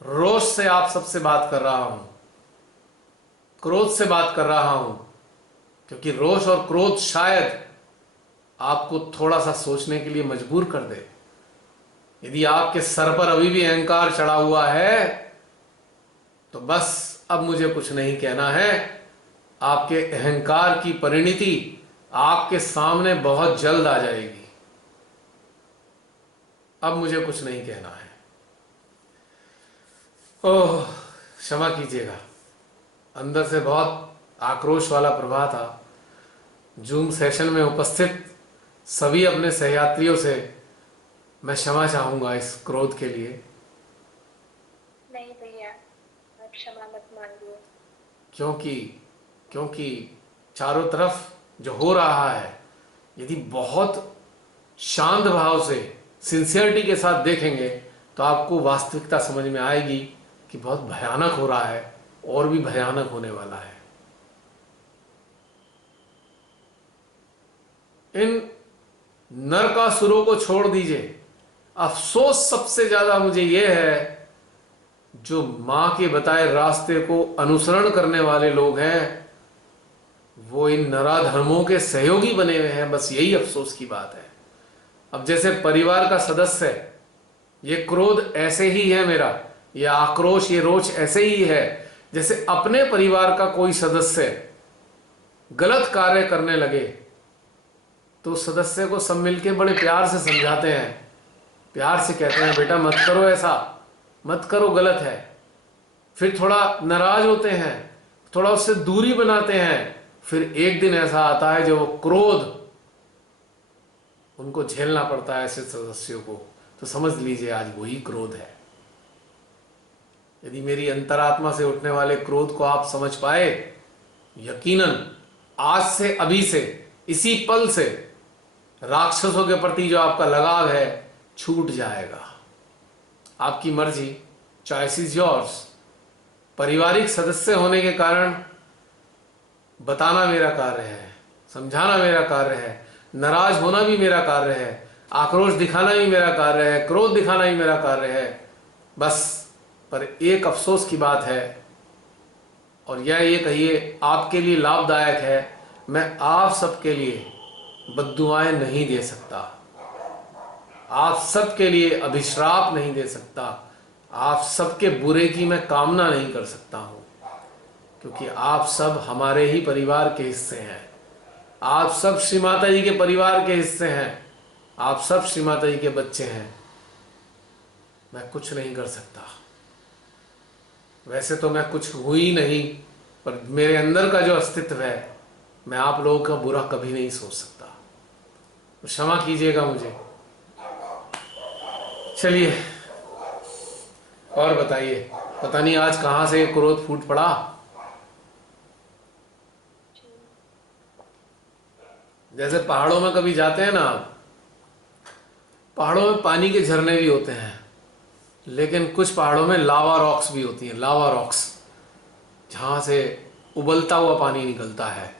रोष से आप सबसे बात कर रहा हूं, क्रोध से बात कर रहा हूं, क्योंकि रोष और क्रोध शायद आपको थोड़ा सा सोचने के लिए मजबूर कर दे। यदि आपके सर पर अभी भी अहंकार चढ़ा हुआ है, तो बस अब मुझे कुछ नहीं कहना है। आपके अहंकार की परिणति आपके सामने बहुत जल्द आ जाएगी। अब मुझे कुछ नहीं कहना है। ओह, क्षमा कीजिएगा, अंदर से बहुत आक्रोश वाला प्रवाह था। जूम सेशन में उपस्थित सभी अपने सहयात्रियों से मैं क्षमा चाहूंगा इस क्रोध के लिए। नहीं भैया, आप क्षमा मत मांगिए। क्योंकि चारों तरफ जो हो रहा है, यदि बहुत शांत भाव से, सिंसियरिटी के साथ देखेंगे, तो आपको वास्तविकता समझ में आएगी कि बहुत भयानक हो रहा है और भी भयानक होने वाला है। इन नरकासुरों को छोड़ दीजिए। अफसोस सबसे ज्यादा मुझे यह है जो मां के बताए रास्ते को अनुसरण करने वाले लोग हैं, वो इन नराधर्मों के सहयोगी बने हुए हैं, बस यही अफसोस की बात है। अब जैसे परिवार का सदस्य है, ये क्रोध ऐसे ही है मेरा, ये आक्रोश, ये रोष ऐसे ही है जैसे अपने परिवार का कोई सदस्य गलत कार्य करने लगे तो सदस्य को सब मिलके बड़े प्यार से समझाते हैं, प्यार से कहते हैं बेटा मत करो ऐसा, मत करो, गलत है। फिर थोड़ा नाराज होते हैं, थोड़ा उससे दूरी बनाते हैं। फिर एक दिन ऐसा आता है जब वो क्रोध उनको झेलना पड़ता है ऐसे सदस्यों को, तो समझ लीजिए आज वही क्रोध है। यदि मेरी अंतरात्मा से उठने वाले क्रोध को आप समझ पाए, यकीनन आज से, अभी से, इसी पल से राक्षसों के प्रति जो आपका लगाव है छूट जाएगा। आपकी मर्जी, चॉइस इज योर्स। पारिवारिक सदस्य होने के कारण बताना मेरा कार्य है, समझाना मेरा कार्य है, नाराज होना भी मेरा कार्य है, आक्रोश दिखाना भी मेरा कार्य है, क्रोध दिखाना भी मेरा कार्य है। बस पर एक अफसोस की बात है, और यह ये कहिए आपके लिए लाभदायक है, मैं आप सबके लिए बद्दुआएं नहीं दे सकता, आप सबके लिए अभिश्राप नहीं दे सकता, आप सबके बुरे की मैं कामना नहीं कर सकता हूं, क्योंकि आप सब हमारे ही परिवार के हिस्से हैं। आप सब श्री माता जी के परिवार के हिस्से हैं, आप सब श्री माता जी के बच्चे हैं। मैं कुछ नहीं कर सकता। वैसे तो मैं कुछ हूँ ही नहीं, पर मेरे अंदर का जो अस्तित्व है, मैं आप लोगों का बुरा कभी नहीं सोच सकता, तो क्षमा कीजिएगा मुझे। चलिए और बताइए, पता नहीं आज कहाँ से क्रोध फूट पड़ा। जैसे पहाड़ों में कभी जाते हैं ना आप, पहाड़ों में पानी के झरने भी होते हैं, लेकिन कुछ पहाड़ों में लावा रॉक्स भी होती हैं, लावा रॉक्स, जहाँ से उबलता हुआ पानी निकलता है।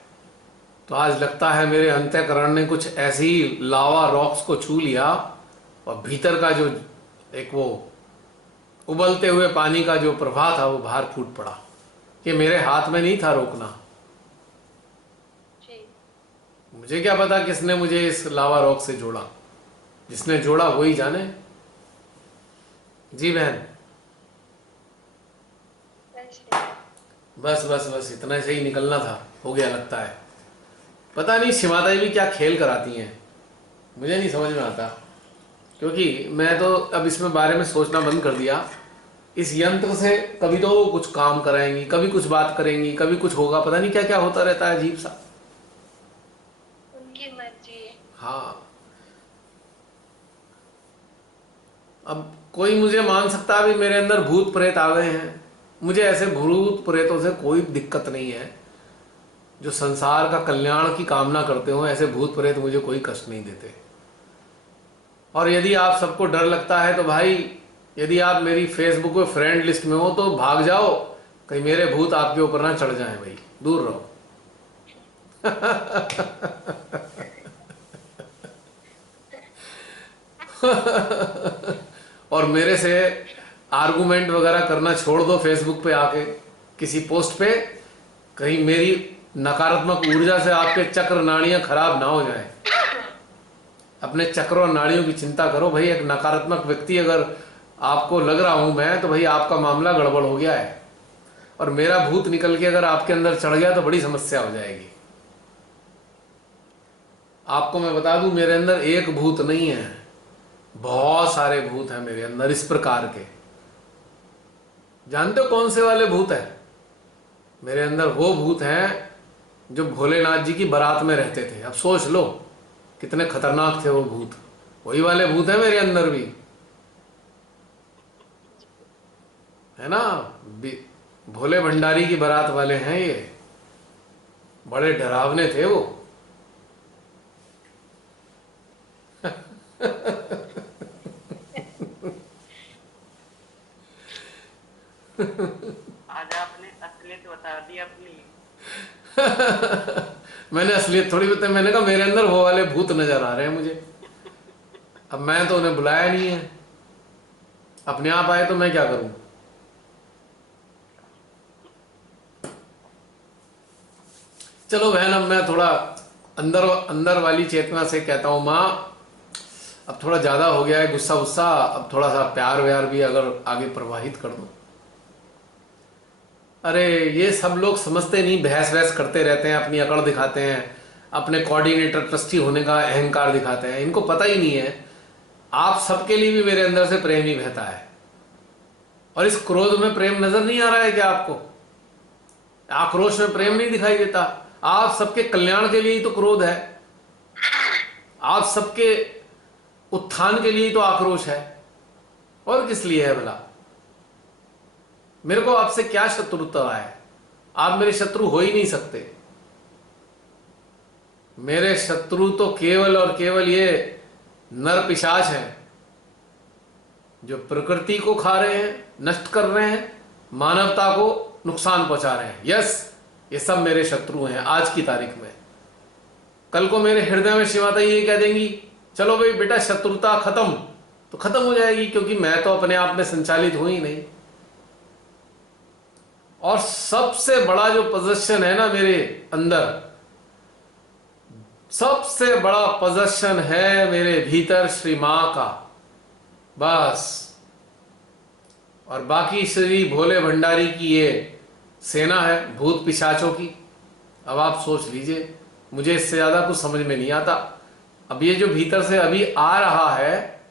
तो आज लगता है मेरे अंतःकरण ने कुछ ऐसी ही लावा रॉक्स को छू लिया, और भीतर का जो एक वो उबलते हुए पानी का जो प्रवाह था वो बाहर फूट पड़ा, कि मेरे हाथ में नहीं था रोकना। मुझे क्या पता किसने मुझे इस लावा रॉक से जोड़ा, जिसने जोड़ा वही जाने। जी बहन, बस बस बस इतना से ही निकलना था, हो गया लगता है। पता नहीं शिमाता जी भी क्या खेल कराती हैं, मुझे नहीं समझ में आता, क्योंकि मैं तो अब इसमें बारे में सोचना बंद कर दिया। इस यंत्र से कभी तो वो कुछ काम कराएंगी, कभी कुछ बात करेंगी, कभी कुछ होगा, पता नहीं क्या क्या होता रहता है अजीब सा। उनकी मर्जी है। हाँ, अब कोई मुझे मान सकता है भी मेरे अंदर भूत प्रेत आ गए हैं, मुझे ऐसे भूत प्रेतों से कोई दिक्कत नहीं है। जो संसार का कल्याण की कामना करते हो, ऐसे भूत प्रेत मुझे कोई कष्ट नहीं देते। और यदि आप सबको डर लगता है तो भाई, यदि आप मेरी फेसबुक पे फ्रेंड लिस्ट में हो तो भाग जाओ, कहीं मेरे भूत आपके ऊपर ना चढ़ जाएं, भाई दूर रहो। और मेरे से आर्गुमेंट वगैरह करना छोड़ दो फेसबुक पे आके किसी पोस्ट पे, कहीं मेरी नकारात्मक ऊर्जा से आपके चक्र नाड़ियां खराब ना हो जाएं। अपने चक्रों और नाड़ियों की चिंता करो भाई। एक नकारात्मक व्यक्ति अगर आपको लग रहा हूं मैं, तो भाई आपका मामला गड़बड़ हो गया है, और मेरा भूत निकल के अगर आपके अंदर चढ़ गया तो बड़ी समस्या हो जाएगी। आपको मैं बता दूं, मेरे अंदर एक भूत नहीं है, बहुत सारे भूत हैं मेरे अंदर इस प्रकार के। जानते हो कौन से वाले भूत है मेरे अंदर? वो भूत हैं जो भोलेनाथ जी की बारात में रहते थे। अब सोच लो कितने खतरनाक थे वो भूत। वही वाले भूत हैं मेरे अंदर भी, है ना। भोले भंडारी की बारात वाले हैं ये, बड़े डरावने थे वो। आज आपने असलियत बता दी अपनी। मैंने असलियत थोड़ी बताई, मैंने कहा मेरे अंदर वो वाले भूत नजर आ रहे हैं मुझे। अब मैं तो उन्हें बुलाया नहीं है, अपने आप आए तो मैं क्या करूं। चलो बहन, अब मैं थोड़ा अंदर अंदर वाली चेतना से कहता हूँ, माँ अब थोड़ा ज्यादा हो गया है गुस्सा गुस्सा, अब थोड़ा सा प्यार व्यार भी अगर आगे प्रवाहित कर दो। अरे ये सब लोग समझते नहीं, बहस वहस करते रहते हैं, अपनी अकड़ दिखाते हैं, अपने कोऑर्डिनेटर ट्रस्टी होने का अहंकार दिखाते हैं। इनको पता ही नहीं है आप सबके लिए भी मेरे अंदर से प्रेम ही बहता है। और इस क्रोध में प्रेम नजर नहीं आ रहा है क्या आपको? आक्रोश में प्रेम नहीं दिखाई देता? आप सबके कल्याण के लिए ही तो क्रोध है, आप सबके उत्थान के लिए ही तो आक्रोश है, और किस लिए है भला? मेरे को आपसे क्या शत्रुता है? आप मेरे शत्रु हो ही नहीं सकते। मेरे शत्रु तो केवल और केवल ये नर पिशाच हैं, जो प्रकृति को खा रहे हैं, नष्ट कर रहे हैं, मानवता को नुकसान पहुंचा रहे हैं। यस, ये सब मेरे शत्रु हैं आज की तारीख में। कल को मेरे हृदय में श्री माता ये कह देंगी, चलो भाई बेटा शत्रुता खत्म, तो खत्म हो जाएगी, क्योंकि मैं तो अपने आप में संचालित हूं ही नहीं। और सबसे बड़ा जो पोजेशन है ना मेरे अंदर, सबसे बड़ा पोजेशन है मेरे भीतर श्री मां का, बस। और बाकी श्री भोले भंडारी की ये सेना है भूत पिशाचों की। अब आप सोच लीजिए, मुझे इससे ज्यादा कुछ समझ में नहीं आता। अब ये जो भीतर से अभी आ रहा है,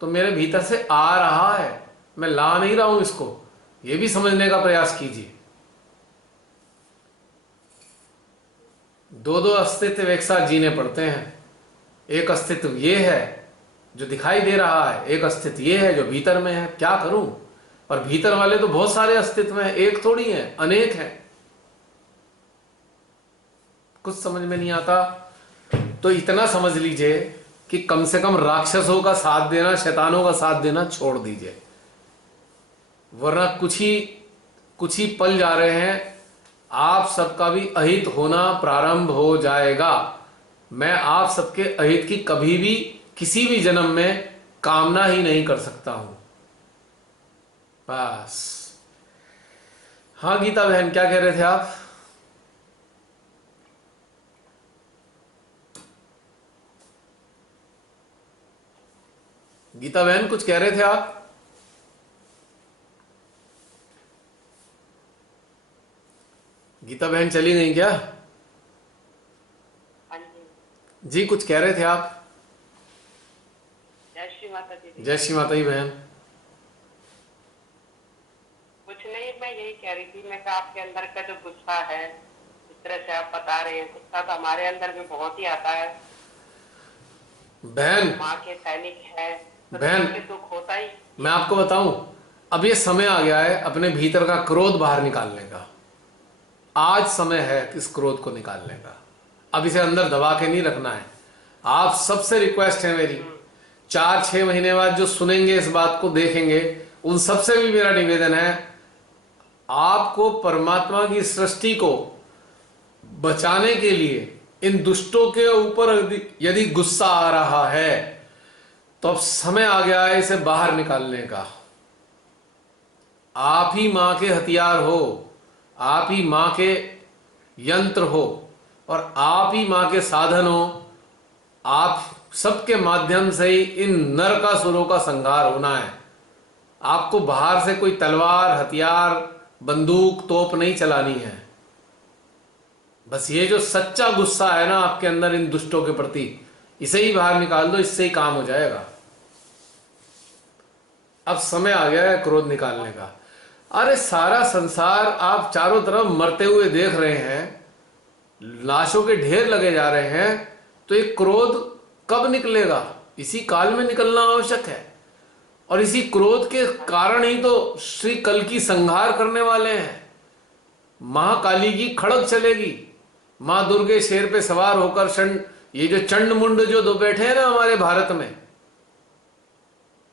तो मेरे भीतर से आ रहा है, मैं ला नहीं रहा हूं इसको, ये भी समझने का प्रयास कीजिए। दो दो अस्तित्व एक साथ जीने पड़ते हैं। एक अस्तित्व ये है जो दिखाई दे रहा है, एक अस्तित्व ये है जो भीतर में है। क्या करूं? और भीतर वाले तो बहुत सारे अस्तित्व हैं, एक थोड़ी हैं, अनेक हैं। कुछ समझ में नहीं आता। तो इतना समझ लीजिए कि कम से कम राक्षसों का साथ देना, शैतानों का साथ देना छोड़ दीजिए, वरना कुछ ही पल जा रहे हैं, आप सबका भी अहित होना प्रारंभ हो जाएगा। मैं आप सबके अहित की कभी भी किसी भी जन्म में कामना ही नहीं कर सकता हूं, बस। हाँ गीता बहन, क्या कह रहे थे आप? गीता बहन कुछ कह रहे थे आप? गीता बहन चली नहीं क्या? हाँ जी। जी कुछ कह रहे थे आप? जय श्री माता जी। जय श्री माता जी बहन। कुछ नहीं, मैं यही कह रही थी, मैं कहा आपके अंदर का जो गुस्सा है, इस तरह से आप बता रहे हैं, गुस्सा तो हमारे अंदर भी बहुत ही आता है। बहन, माँ के सैनिक है तो बहन, दुख होता ही। मैं आपको बताऊं, अब ये समय आ गया है अपने भीतर का क्रोध बाहर निकालने का। आज समय है इस क्रोध को निकालने का। अब इसे अंदर दबा के नहीं रखना है। आप सबसे रिक्वेस्ट है मेरी, 4-6 महीने बाद जो सुनेंगे इस बात को, देखेंगे, उन सबसे भी मेरा निवेदन है, आपको परमात्मा की सृष्टि को बचाने के लिए इन दुष्टों के ऊपर यदि गुस्सा आ रहा है, तो अब समय आ गया है इसे बाहर निकालने का। आप ही मां के हथियार हो, आप ही मां के यंत्र हो, और आप ही मां के साधन हो। आप सबके माध्यम से ही इन नरकासुरों का संहार होना है। आपको बाहर से कोई तलवार, हथियार, बंदूक, तोप नहीं चलानी है। बस ये जो सच्चा गुस्सा है ना आपके अंदर इन दुष्टों के प्रति, इसे ही बाहर निकाल दो, इससे ही काम हो जाएगा। अब समय आ गया है क्रोध निकालने का। अरे सारा संसार आप चारों तरफ मरते हुए देख रहे हैं, लाशों के ढेर लगे जा रहे हैं, तो ये क्रोध कब निकलेगा? इसी काल में निकलना आवश्यक है। और इसी क्रोध के कारण ही तो श्री कल की संहार करने वाले हैं। महाकाली की खड़क चलेगी, मां दुर्गे शेर पे सवार होकर ये जो चंड मुंड जो दो बैठे हैं ना हमारे भारत में,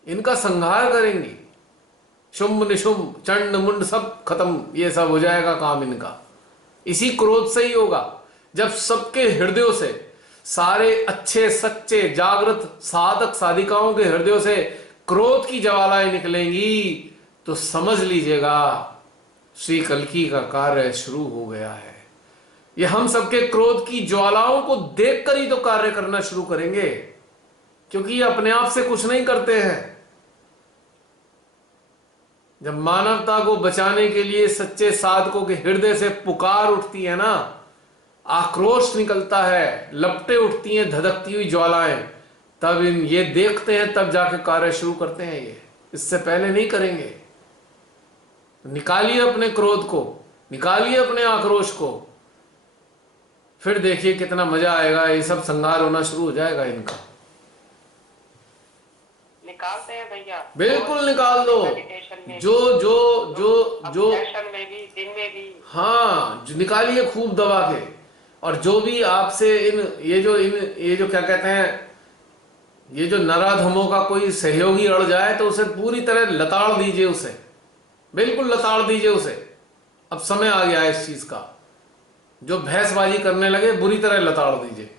इनका संहार करेंगी। शुंभ निशुंभ चंड मुंड सब खत्म, ये सब हो जाएगा काम इनका। इसी क्रोध से ही होगा। जब सबके हृदयों से, सारे अच्छे सच्चे जागृत साधक साधिकाओं के हृदयों से क्रोध की ज्वालाएं निकलेंगी, तो समझ लीजिएगा श्री कल्की का कार्य शुरू हो गया है। ये हम सबके क्रोध की ज्वालाओं को देखकर ही तो कार्य करना शुरू करेंगे, क्योंकि ये अपने आप से कुछ नहीं करते हैं। जब मानवता को बचाने के लिए सच्चे साधकों के हृदय से पुकार उठती है ना, आक्रोश निकलता है, लपटें उठती हैं धधकती हुई ज्वालाएं, तब ये देखते हैं, तब जाके कार्य शुरू करते हैं। ये इससे पहले नहीं करेंगे। निकालिए अपने क्रोध को, निकालिए अपने आक्रोश को, फिर देखिए कितना मजा आएगा। ये सब संहार होना शुरू हो जाएगा इनका। निकालते हैं भैया, बिल्कुल निकाल दो। जो जो जो जो में भी, दिन में भी। हाँ, जो निकालिए खूब दबा के। और जो भी आपसे ये जो क्या कहते हैं, ये जो नराधमों का कोई सहयोगी अड़ जाए तो उसे पूरी तरह लताड़ दीजिए, उसे बिल्कुल लताड़ दीजिए उसे। अब समय आ गया है इस चीज का। जो भैंसबाजी करने लगे बुरी तरह लताड़ दीजिए।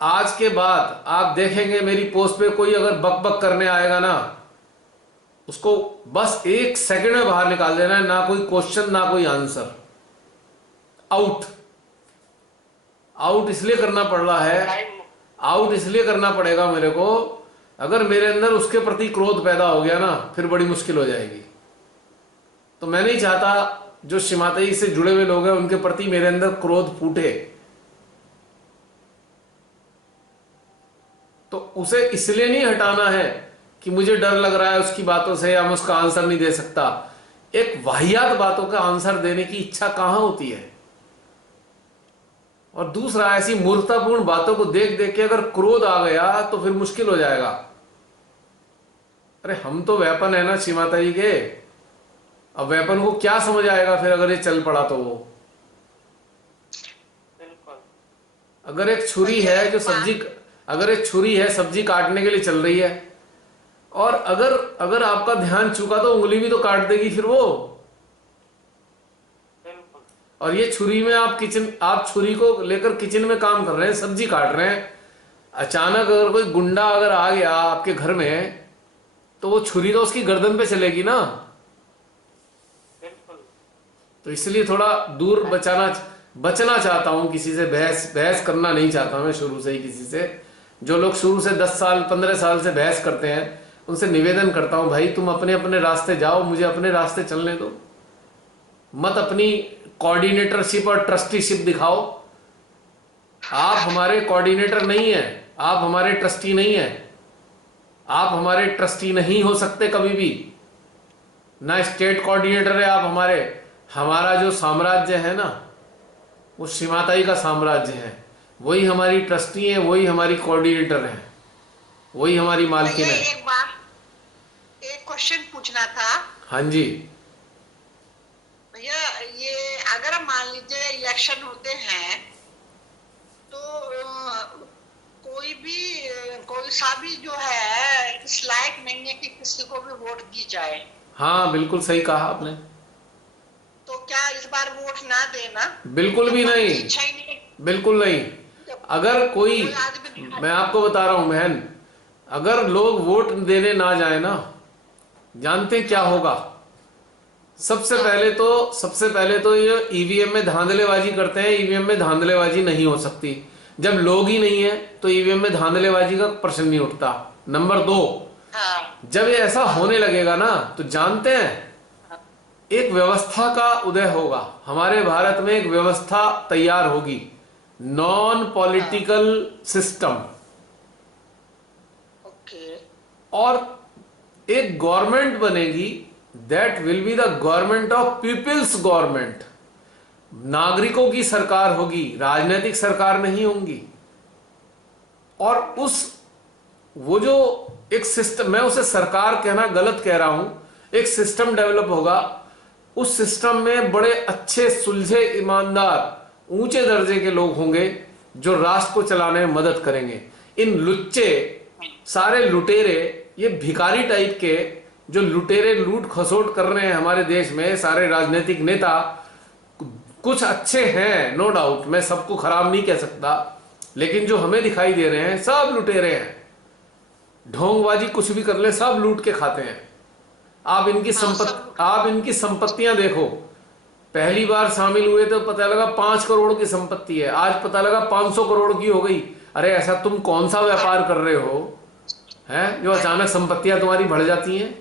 आज के बाद आप देखेंगे मेरी पोस्ट पे कोई अगर बक बक करने आएगा ना, उसको बस 1 सेकंड में बाहर निकाल देना है। ना कोई क्वेश्चन, ना कोई आंसर। आउट। आउट इसलिए करना पड़ रहा है, आउट इसलिए करना पड़ेगा मेरे को, अगर मेरे अंदर उसके प्रति क्रोध पैदा हो गया ना, फिर बड़ी मुश्किल हो जाएगी। तो मैं नहीं चाहता जो श्रीमाताजी से जुड़े हुए लोग हैं उनके प्रति मेरे अंदर क्रोध फूटे। तो उसे इसलिए नहीं हटाना है कि मुझे डर लग रहा है उसकी बातों से, या मैं उसका आंसर नहीं दे सकता। एक वाहियात बातों का आंसर देने की इच्छा कहां होती है। और दूसरा, ऐसी मूर्खतापूर्ण बातों को देख देख के अगर क्रोध आ गया तो फिर मुश्किल हो जाएगा। अरे हम तो वेपन है ना श्री माता जी के। अब वेपन को क्या समझ आएगा फिर अगर ये चल पड़ा तो वो। अगर एक छुरी है जो सब्जी, अगर एक छुरी है सब्जी काटने के लिए चल रही है, और अगर आपका ध्यान चूका तो उंगली भी तो काट देगी फिर वो। और ये छुरी में आप छुरी को लेकर किचन में काम कर रहे हैं, सब्जी काट रहे हैं। अचानक अगर कोई गुंडा अगर आ गया आपके घर में, तो वो छुरी तो उसकी गर्दन पे चलेगी ना। तो इसलिए थोड़ा दूर बचना चाहता हूं किसी से। बहस करना नहीं चाहता मैं शुरू से ही किसी से। जो लोग शुरू से 10 साल 15 साल से बहस करते हैं, उनसे निवेदन करता हूं, भाई तुम अपने अपने रास्ते जाओ, मुझे अपने रास्ते चलने दो। मत अपनी कोऑर्डिनेटरशिप और ट्रस्टीशिप दिखाओ। आप हमारे कोऑर्डिनेटर नहीं है, आप हमारे ट्रस्टी नहीं है। आप हमारे ट्रस्टी नहीं हो सकते कभी भी। ना स्टेट कोऑर्डिनेटर है आप हमारे। हमारा जो साम्राज्य है ना, वो श्रीमाताई का साम्राज्य है। वही हमारी ट्रस्टी है, वही हमारी कोऑर्डिनेटर है, वही हमारी मालकिन है। एक क्वेश्चन पूछना था। हाँ जी भैया, ये अगर मान लीजिए इलेक्शन होते हैं तो कोई सा भी जो है इस लायक नहीं है कि किसी को भी वोट दी जाए। हाँ, बिल्कुल सही कहा आपने। तो क्या इस बार वोट ना देना? बिल्कुल भी नहीं, इच्छा ही नहीं, बिल्कुल नहीं। अगर कोई मैं आपको बता रहा हूं बहन, अगर लोग वोट देने ना जाए ना, जानते क्या होगा? सबसे पहले तो ये ईवीएम में धांधलेबाजी करते हैं। ईवीएम में धांधलेबाजी नहीं हो सकती। जब लोग ही नहीं है तो ईवीएम में धांधलेबाजी का प्रश्न नहीं उठता। नंबर 2, जब ये ऐसा होने लगेगा ना, तो जानते हैं एक व्यवस्था का उदय होगा। हमारे भारत में एक व्यवस्था तैयार होगी, नॉन पॉलिटिकल सिस्टम। और एक गवर्नमेंट बनेगी, that will be the government of peoples government. नागरिकों की सरकार होगी, राजनीतिक सरकार नहीं होगी। और वो जो एक सिस्टम, मैं उसे सरकार कहना गलत कह रहा हूं, एक सिस्टम डेवलप होगा। उस सिस्टम में बड़े अच्छे, सुलझे, ईमानदार, ऊंचे दर्जे के लोग होंगे जो राष्ट्र को चलाने में मदद करेंगे। इन लुच्चे, सारे लुटेरे, ये भिखारी टाइप के जो लुटेरे लूट खसोट कर रहे हैं हमारे देश में, सारे राजनीतिक नेता कुछ अच्छे हैं, नो डाउट, मैं सबको खराब नहीं कह सकता, लेकिन जो हमें दिखाई दे रहे हैं सब लुटेरे हैं। ढोंगबाजी कुछ भी कर ले, सब लूट के खाते हैं। आप इनकी संपत्तियां देखो। पहली बार शामिल हुए तो पता लगा 5 करोड़ की संपत्ति है, आज पता लगा 500 करोड़ की हो गई। अरे ऐसा तुम कौन सा व्यापार कर रहे हो हैं जो अचानक संपत्तियां तुम्हारी बढ़ जाती हैं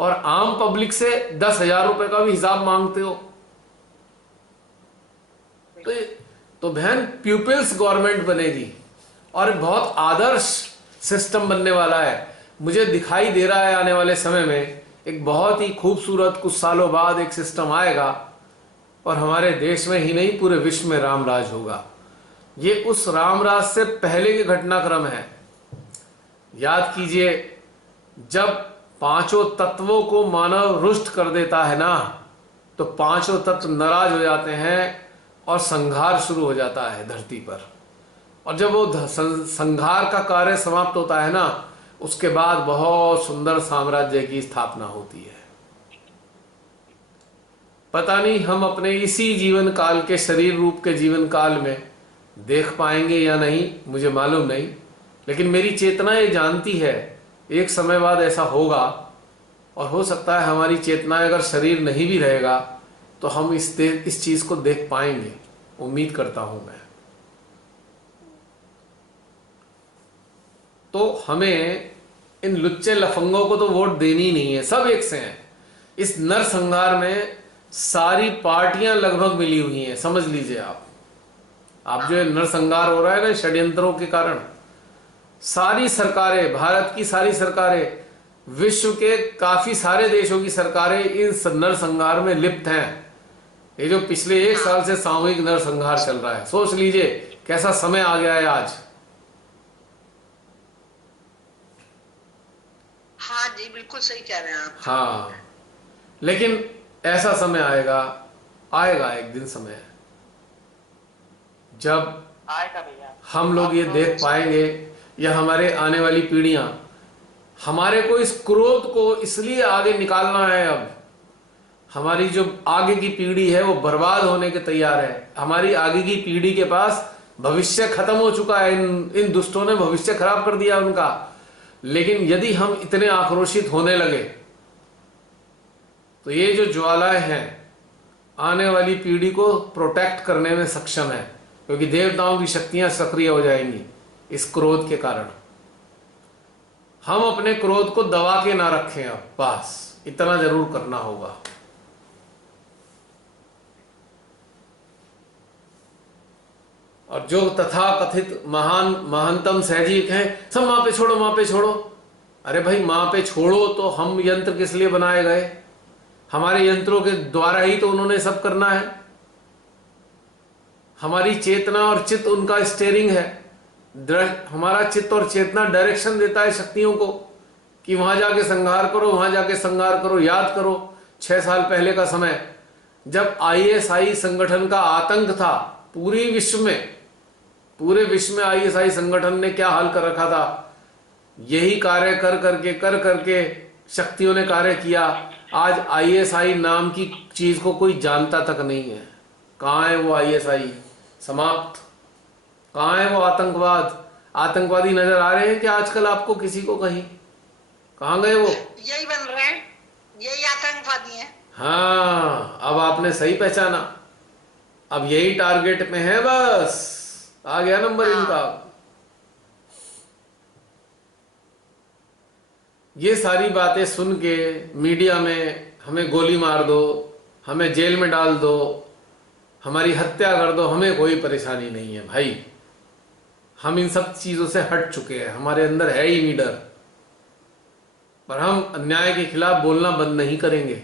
और आम पब्लिक से 10,000 रुपए का भी हिसाब मांगते हो। तो बहन पीपल्स गवर्नमेंट बनेगी और बहुत आदर्श सिस्टम बनने वाला है। मुझे दिखाई दे रहा है आने वाले समय में एक बहुत ही खूबसूरत कुछ सालों बाद एक सिस्टम आएगा और हमारे देश में ही नहीं पूरे विश्व में राम राज होगा। ये उस राम राज से पहले के घटनाक्रम है। याद कीजिए, जब 5 तत्वों को मानव रुष्ट कर देता है ना, तो 5 तत्व नाराज हो जाते हैं और संघार शुरू हो जाता है धरती पर। और जब वो संघार का कार्य समाप्त होता है ना, उसके बाद बहुत सुंदर साम्राज्य की स्थापना होती है। पता नहीं हम अपने इसी जीवन काल के, शरीर रूप के जीवन काल में देख पाएंगे या नहीं, मुझे मालूम नहीं, लेकिन मेरी चेतना ये जानती है एक समय बाद ऐसा होगा। और हो सकता है हमारी चेतना अगर शरीर नहीं भी रहेगा तो हम इस चीज को देख पाएंगे, उम्मीद करता हूं मैं। तो हमें इन लुच्चे लफंगों को तो वोट देनी ही नहीं है, सब एक से हैं। इस नरसंहार में सारी पार्टियां लगभग मिली हुई हैं, समझ लीजिए आप जो नरसंहार हो रहा है ना षड्यंत्रों के कारण, सारी सरकारें, भारत की सारी सरकारें, विश्व के काफी सारे देशों की सरकारें इस नरसंहार में लिप्त हैं। ये जो पिछले 1 साल से सामूहिक नरसंहार चल रहा है, सोच लीजिए कैसा समय आ गया है आज। हाँ जी, बिल्कुल सही कह रहे हैं आप। हाँ, लेकिन ऐसा समय आएगा एक दिन समय जब आएगा भैया, हम लोग ये देख पाएंगे, या हमारे आने वाली पीढ़ियां, हमारे को इस क्रोध को इसलिए आगे निकालना है। अब हमारी जो आगे की पीढ़ी है वो बर्बाद होने के तैयार है। हमारी आगे की पीढ़ी के पास भविष्य खत्म हो चुका है, इन दुष्टों ने भविष्य खराब कर दिया उनका। लेकिन यदि हम इतने आक्रोशित होने लगे तो ये जो ज्वालाएं हैं आने वाली पीढ़ी को प्रोटेक्ट करने में सक्षम है, क्योंकि देवताओं की शक्तियां सक्रिय हो जाएंगी इस क्रोध के कारण। हम अपने क्रोध को दबा के ना रखें, अब बस इतना जरूर करना होगा। और जो तथा कथित महानतम सहजीक हैं, सब माँ पे छोड़ो, माँ पे छोड़ो। अरे भाई, माँ पे छोड़ो तो हम यंत्र किस लिए बनाए गए? हमारे यंत्रों के द्वारा ही तो उन्होंने सब करना है। हमारी चेतना और चित्त उनका स्टीयरिंग है। हमारा चित्त और चेतना डायरेक्शन देता है शक्तियों को कि वहां जाके संहार करो, वहां जाके संहार करो। याद करो 6 साल पहले का समय, जब ISI संगठन का आतंक था पूरे विश्व में ISI संगठन ने क्या हाल कर रखा था। यही कार्य कर करके शक्तियों ने कार्य किया। आज ISI नाम की चीज को कोई जानता तक नहीं है। कहाँ है वो ISI? समाप्त। कहाँ है वो आतंकवादी नजर आ रहे हैं कि आजकल आपको किसी को कहीं? कहाँ गए वो? यही बन रहे हैं, यही आतंकवादी हैं। हाँ, अब आपने सही पहचाना। अब यही टारगेट में है, बस आ गया नंबर इनका। ये सारी बातें सुन के मीडिया में हमें गोली मार दो, हमें जेल में डाल दो, हमारी हत्या कर दो, हमें कोई परेशानी नहीं है भाई। हम इन सब चीजों से हट चुके हैं, हमारे अंदर है ही नहीं डर। पर हम अन्याय के खिलाफ बोलना बंद नहीं करेंगे।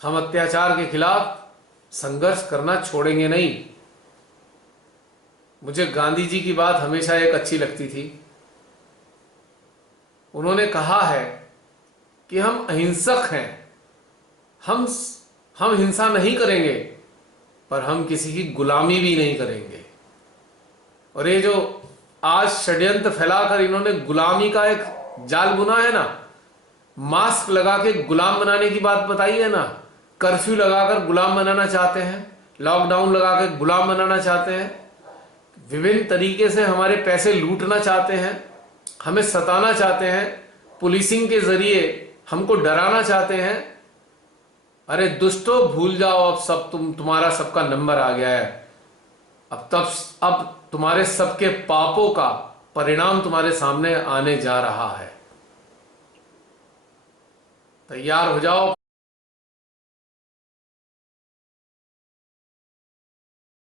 हम अत्याचार के खिलाफ संघर्ष करना छोड़ेंगे नहीं। मुझे गांधी जी की बात हमेशा एक अच्छी लगती थी। उन्होंने कहा है कि हम अहिंसक हैं, हम हिंसा नहीं करेंगे, पर हम किसी की गुलामी भी नहीं करेंगे। और ये जो आज षड्यंत्र फैलाकर इन्होंने गुलामी का एक जाल बुना है ना, मास्क लगा के गुलाम बनाने की बात बताई है ना, कर्फ्यू लगाकर गुलाम बनाना चाहते हैं, लॉकडाउन लगा के गुलाम बनाना चाहते हैं, विभिन्न तरीके से हमारे पैसे लूटना चाहते हैं, हमें सताना चाहते हैं, पुलिसिंग के जरिए हमको डराना चाहते हैं। अरे दुष्टो, भूल जाओ अब सब, तुम्हारा सबका नंबर आ गया है। अब तुम्हारे सबके पापों का परिणाम तुम्हारे सामने आने जा रहा है। तैयार हो जाओ।